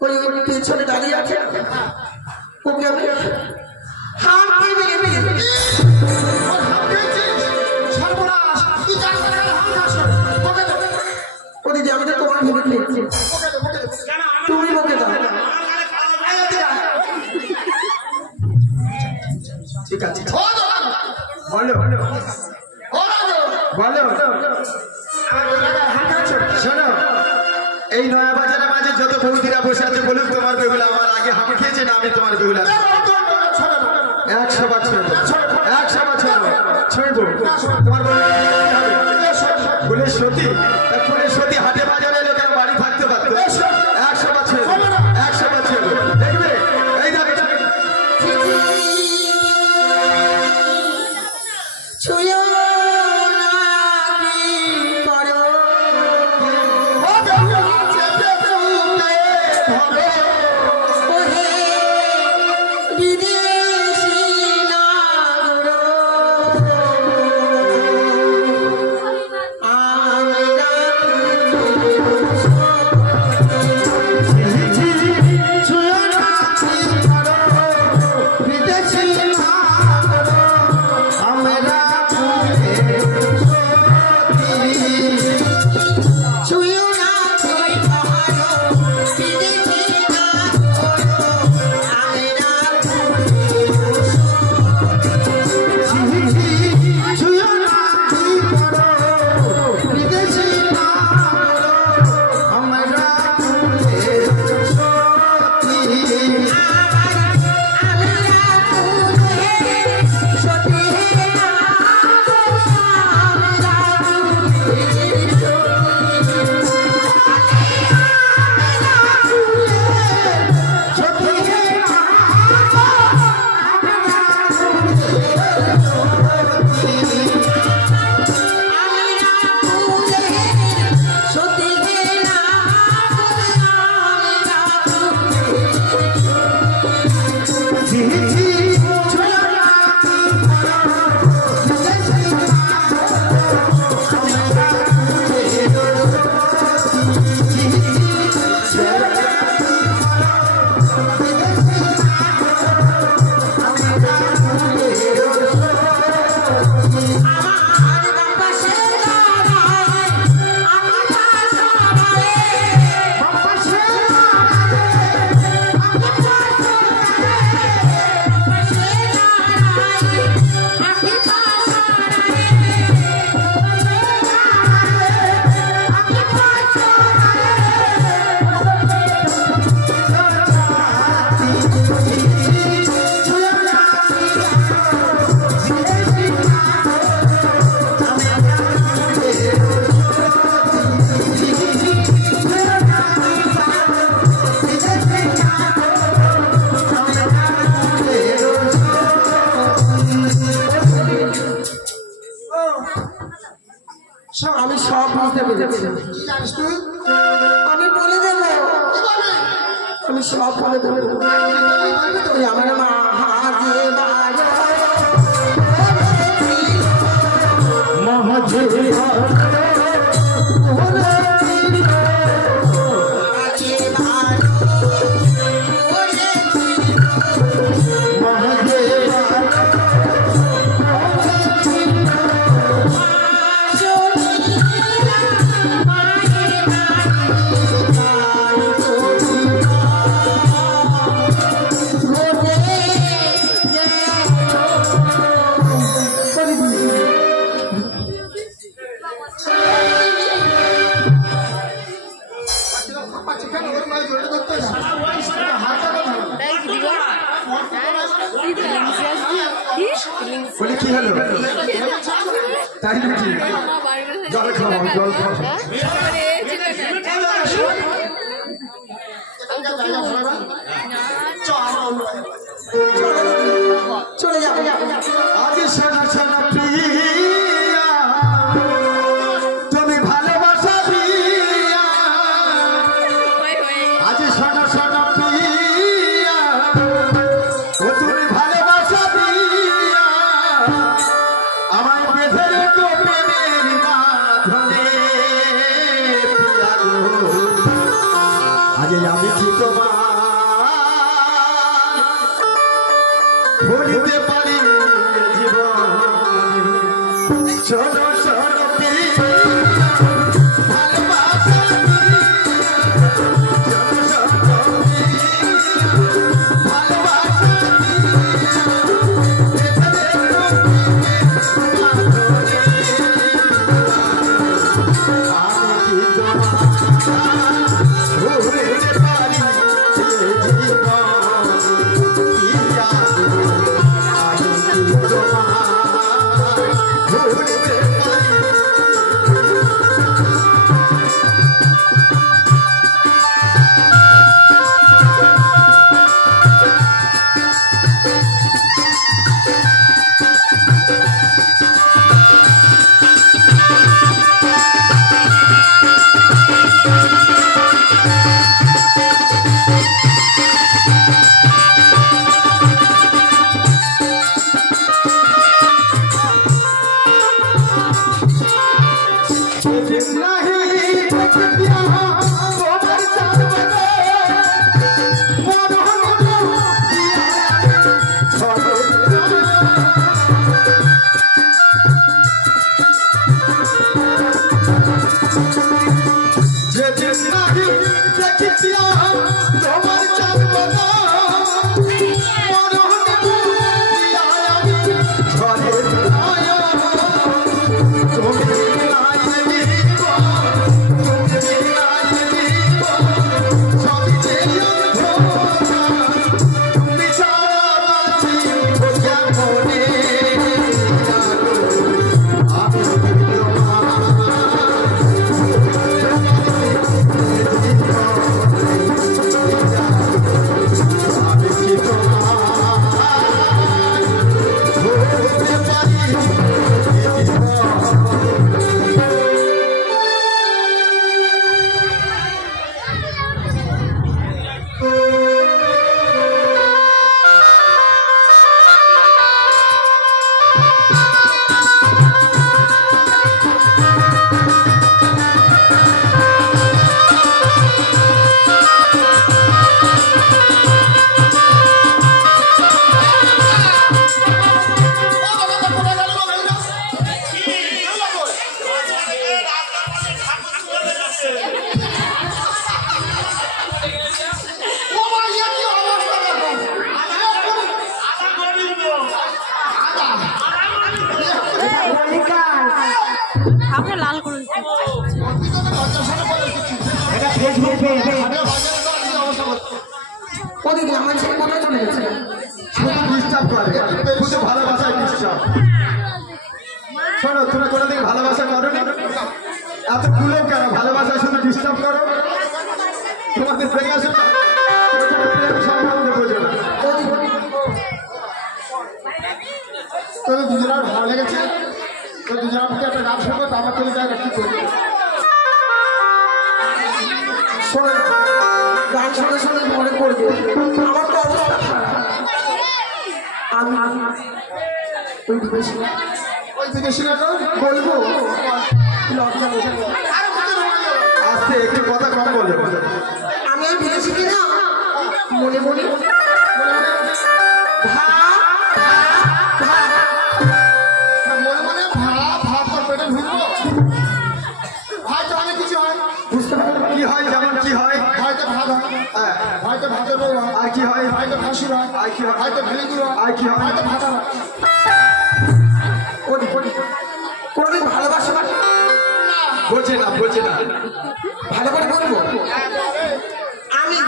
ওই পেছনে দাঁড়িয়ে আছে ওকে আমি হাত দিয়ে ভেঙে ভেঙে ওর হাত দিয়েছিস? সর্বনাশ! তুই জানিস না কেন হাত খাস? ওকে দে, ও দিদি আমি তো তোমার ভেবে ফেলছি ওকে দে, ওকে দে। তুমি বকে দাও এই এদিকে আয়। ঠিক আছে ও দোকান! বলো ও রাজু! বলো শোনো, এই নয়া বাজারের মাঝে যত বৌদিরা বসে আছে বলুন তোমার বেহুলা আমার আগে হাঁপে খেয়েছে না আমি তোমার বেহুলা 100 বার ছড়ব 100 বার ছড়ব তোমার বলে সতী বলে সতী হাটে বাজারে লোকের বাড়ি থাকতে পারতো 100 বার ছড়ব 100 বার ছড়ব দেখবে এই দেখবে ছুঁয়ো না কি করো ও বেহুলা, চেপে চুপে ধরো। ওহে বিদেশি নাগরো আমরা ছুঁয়ো না কি করো বিদেশি নাগরো আমরা ছুঁয়ো না কই পাহাড়ো বিদেশি নাগরো আমরা ছুঁয়ো না কি করো বিদেশি নাগরো আমরা আমি সব বুঝতে পেরেছি কি জানিস তুই? আমি বলে দেব কি বলবি? আমি সব বলে দেবো কি বলবি তুই? তুই আমার মা হাজে বলে কি হলো তাই নাকি জল খাওয়া জল খাওয়া চলে যাবো আজ শোনা শোনা প্রিয়া তুমি ভালোবাসা দিয়া আজ শোনা শোনা প্রিয়া ও ভুলিতে পারি জীবন চলো সরতে ভালোবাসা আপনার লাল করে ওদিকে আমার ছেলে কোথায় চলে গেছে? শুধু ডিস্টার্ব করে শুধু ভালোবাসায় ডিস্টার্ব। শোনো তুমি কোনোদিন ভালোবাসা করো না, এত কুলো কেন? ভালোবাসা শুধু ডিস্টার্ব করো। তোমাদের দেখাশোনা প্রেম সম্বন্ধে বোঝো না। তোদের দুজনের ভালো লেগেছে, তো দুজনের মধ্যে একটা গান শুনবো, তারপর তুমি দেখ কি করবে। শোনো গান শুনে শুনে মনে করবে আমার তো অবস্থা খারাপ। আমি ওই বিদেশি বলবো লজ্জা নেই। আস্তে একটু কথা কম বলো। আমি আর বিদেশি কিনা মনে মনে মনে মনে ভাত পেটে ঢুকবো। হয়তো অনেক কিছু হয়, বুঝতে পারবো কি হয়? যেমন কি হয়? হয়তো ভাত হয়, হ্যাঁ। হয়তো ভাতের বউ হয়, আর কি হয়? হয়তো ভাসুর হয়, আর কি হয়? হয়তো ভেলিগুলো হয়, আর কি হয়? হয়তো ভাতা হয়। কোনদিন ভালোবাসা বোঝে না, বোঝে না। ভালো করে বলবো আমি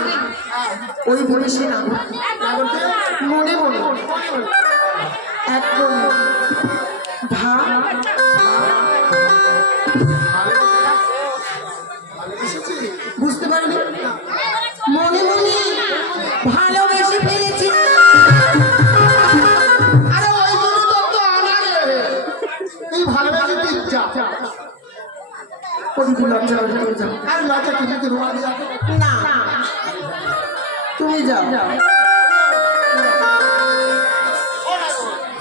ওই বলেছি না মনে মনে এক বুঝতে পারবি মনে মনে ভালোবেসে ফেলেছি। আরে ওই জন্য তো আনারে তুই ভালোবেসে তুই যা আর লজ্জা তুমি রোয়া দিয়া না তুমি যাও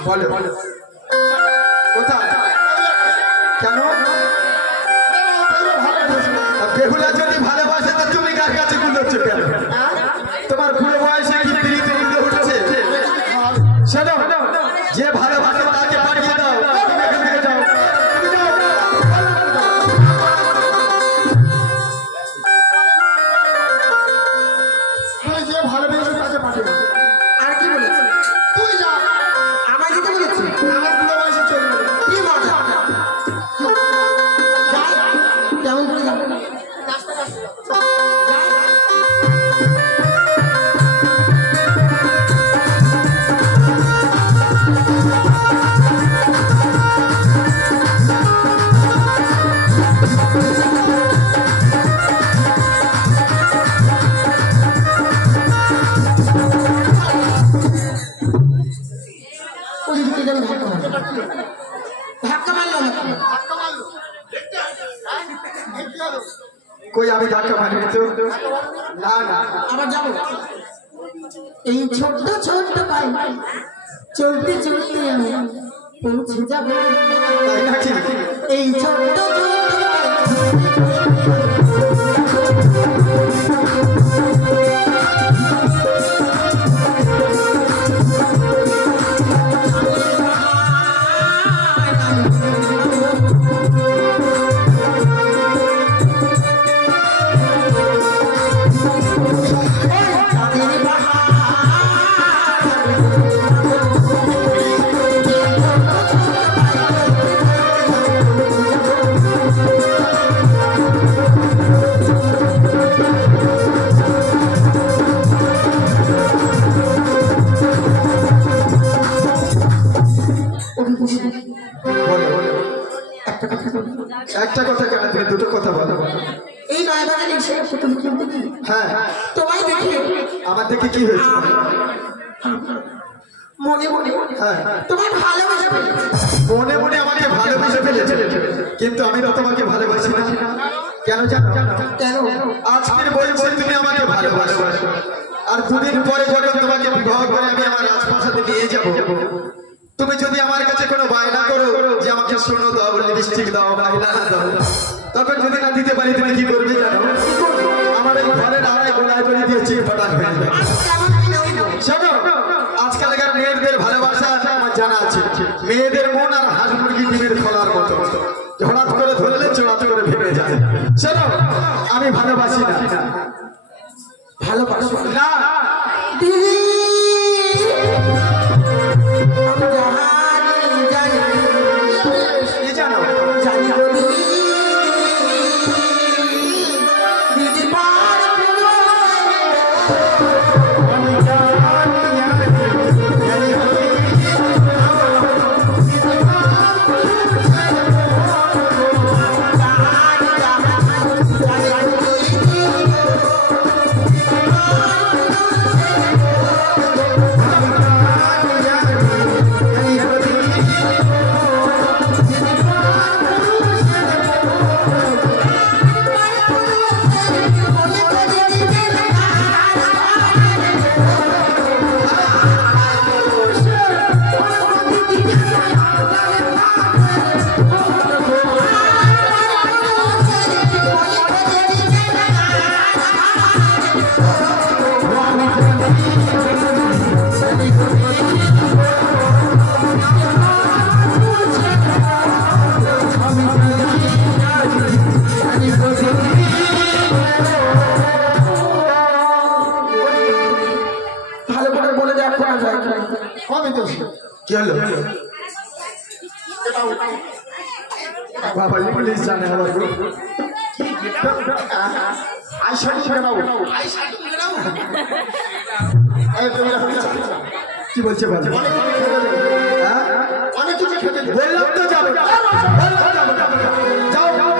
বলো বলো কোথায়? কেন? বেহুলা যদি ভালোবাসে তো তুমি কার কাছে গুলোচ্ছ কেন? তোমার বুড়ো বয়সে কি পিড়িতে উঠে উঠছে? শোনো ধাক্কা মারলো আমাকে। কই আমি ধাক্কা মারিনি তো। না না আবার যাবো। এই ছোট্ট ছোট্ট পায়ে চলতে চলতে আমি পৌঁছে যাবো। তাই নাকি? এই ছোট্ট ছোট্ট একটা কথা কেন তুমি দুটো কথা বলো। এই নয় বাজারে এসে প্রথম কিন্তু কি হ্যাঁ হ্যাঁ তোমায় দেখে আমার দেখে কি হয়েছে? মনে মনে হ্যাঁ তোমায় ভালোবাসা পেয়েছি। মনে মনে আমাকে ভালোবেসে ফেলেছে, কিন্তু আমি তো তোমাকে ভালোবাসি না। কেন জানো? কেন? আজকের বলছে তুমি আমাকে ভালোবাসো, আর দুদিন পরে যখন তোমাকে বিবাহ করে আমি আমার রাজপ্রাসাদে নিয়ে যাব, তুমি যদি আমার কাছে কোনো বায়না করো যে আমাকে সোনো দাও, লিপস্টিক দাও, আইলাইনার দাও, তখন যদি না দিতে পারি তুমি কি করবে জানো? আমার এই ঘরের আড়াই গোলায় গলি দিয়ে চিক ফাটাক হয়ে যাবে। শোনো, আজকালকার মেয়েদের ভালোবাসা আমার জানা আছে। মেয়েদের মন আর হাঁস মুরগি ডিমের খোলার মতো, হঠাৎ করে ধরলে চড়াত করে ভেঙে যায়। শোনো, আমি ভালোবাসি না। ভালোবাসো না দিদি আমি জানি কি জানো? জানি গো দিদি দিদি পাঁচ আমি জানি ভালো করে বলে দেখো না যায় আমি তো কি হলো বাবা, পুলিশ জানে আমার গো। আইসা কি বলছে বলো? হ্যাঁ? অনেক কিছু খেতে দেবে। বললাম তো যাবো না। বললাম যাবো না। যাও যাও।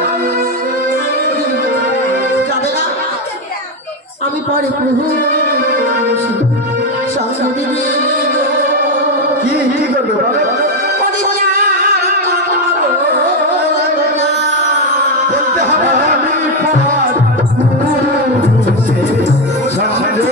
যাবে না আমি পরে প্রভু সঙ্গে দিদি কি কি করবে বলো? বলতে হবে আমি পর সঙ্গে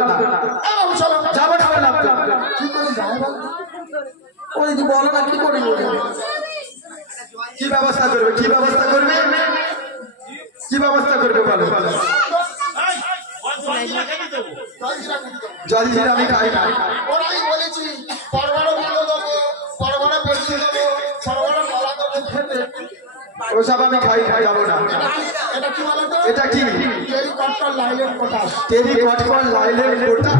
লাগতো না এই বাবু চলো যাবো না বললাম তো। কি করে যাও বল ও দিদি বলো না কি করে কি ব্যবস্থা করবে কি ব্যবস্থা করবে কি ব্যবস্থা করবে বলো জল জিরা আমি খাই না ওরাই বলেছি বড় বড় মুলো দেবো বড় বড় পেটি দেবো বড় বড় কলা দেবো খেতে ওসব আমি খাই না যাবো না এটা কি বলো তো এটা কি টেরি কট্টর লাইলের পটাশ টেরি কটকল লাইলের গোটা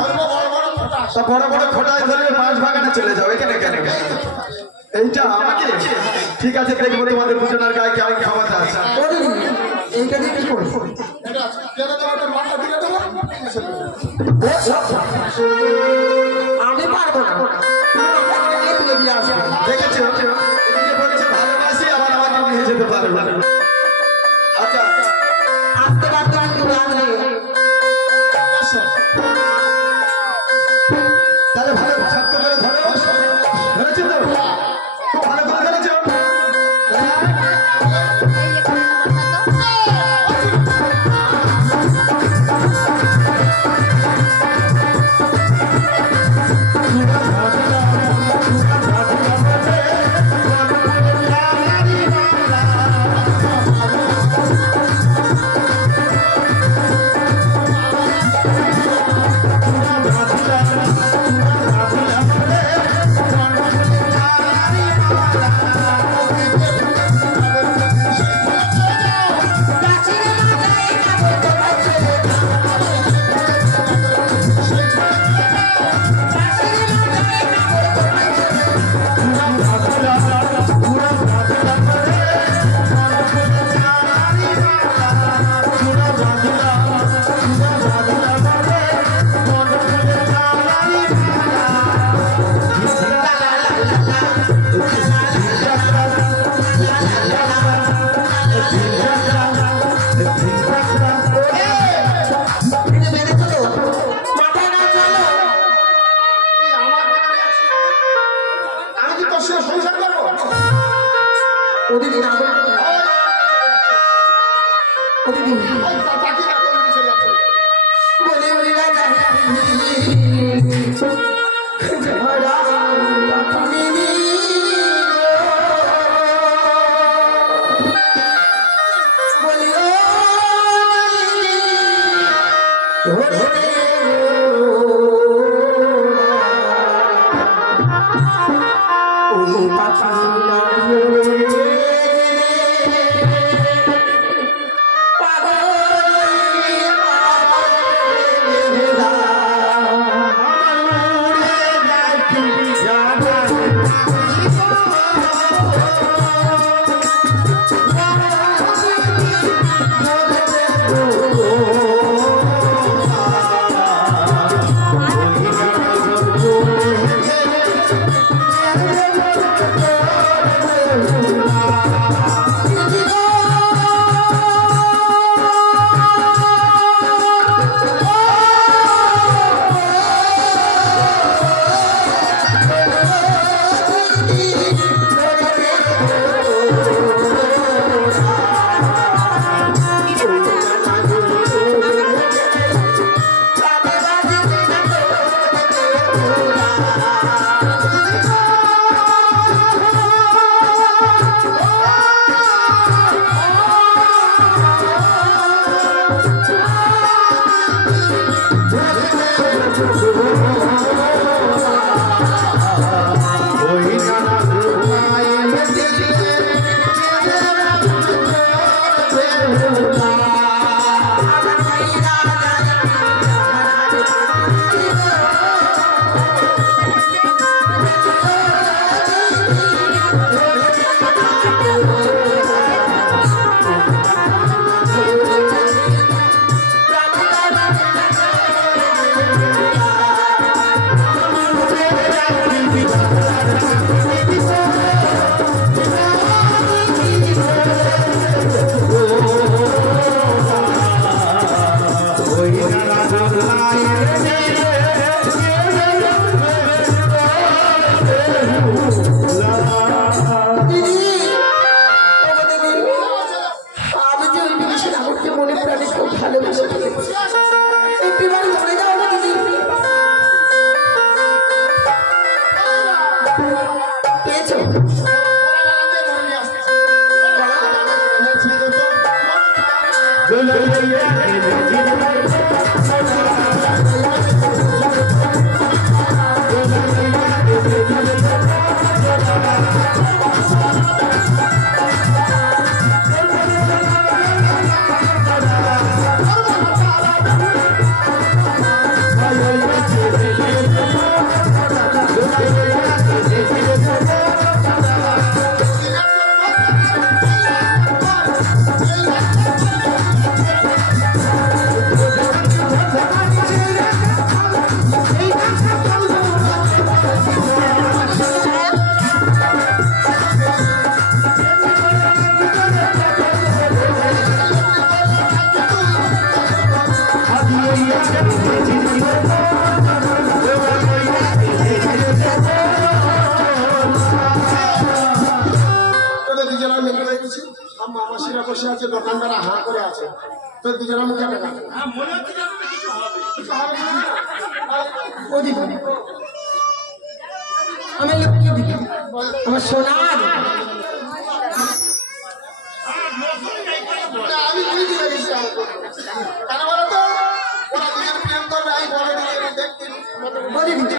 অল্প বড় বড় পটাশ তা বড় বড় খোটায় ধরে মাছ বাগানে চলে যাও এখানে কেন এইটা আমাকে ঠিক আছে দেখবো তোমাদের দুজনের গায়ে কেমন ক্ষমতা আছে এইটা দিয়ে কি করবো এটা কেন তোমাদের মাথা দিয়ে দেবো আমি পারবো না তুলে দিয়ে আসবো দেখেছো এদিকে বলেছে ভালোবাসি আবার আমাকে নিয়ে যেতে পারবে না আচ্ছা আসতে পারতে কিন্তু লাগলে তাহলে ভালো শক্ত করে ধরো ধরেছো তো খুব ভালো করে ধরেছো আমি কি তোর সঙ্গে সংসার করবো ওদিকে না ওদিকে ওই পাখি না কোন দিকে চলে যাচ্ছে বলি বলি না পাগল বসে আছে, দোকানদারা হাঁ করে আছে, তো দুজনে মুখে টাকা মনে হচ্ছে যেন কিছু হবে। আমার লক্ষ্মী দিদি, আমার সোনা আমি বুঝতে পেরেছি। কেন বলো তো, ওরা দুজন প্রেম করবে, আমি বড় দেখতে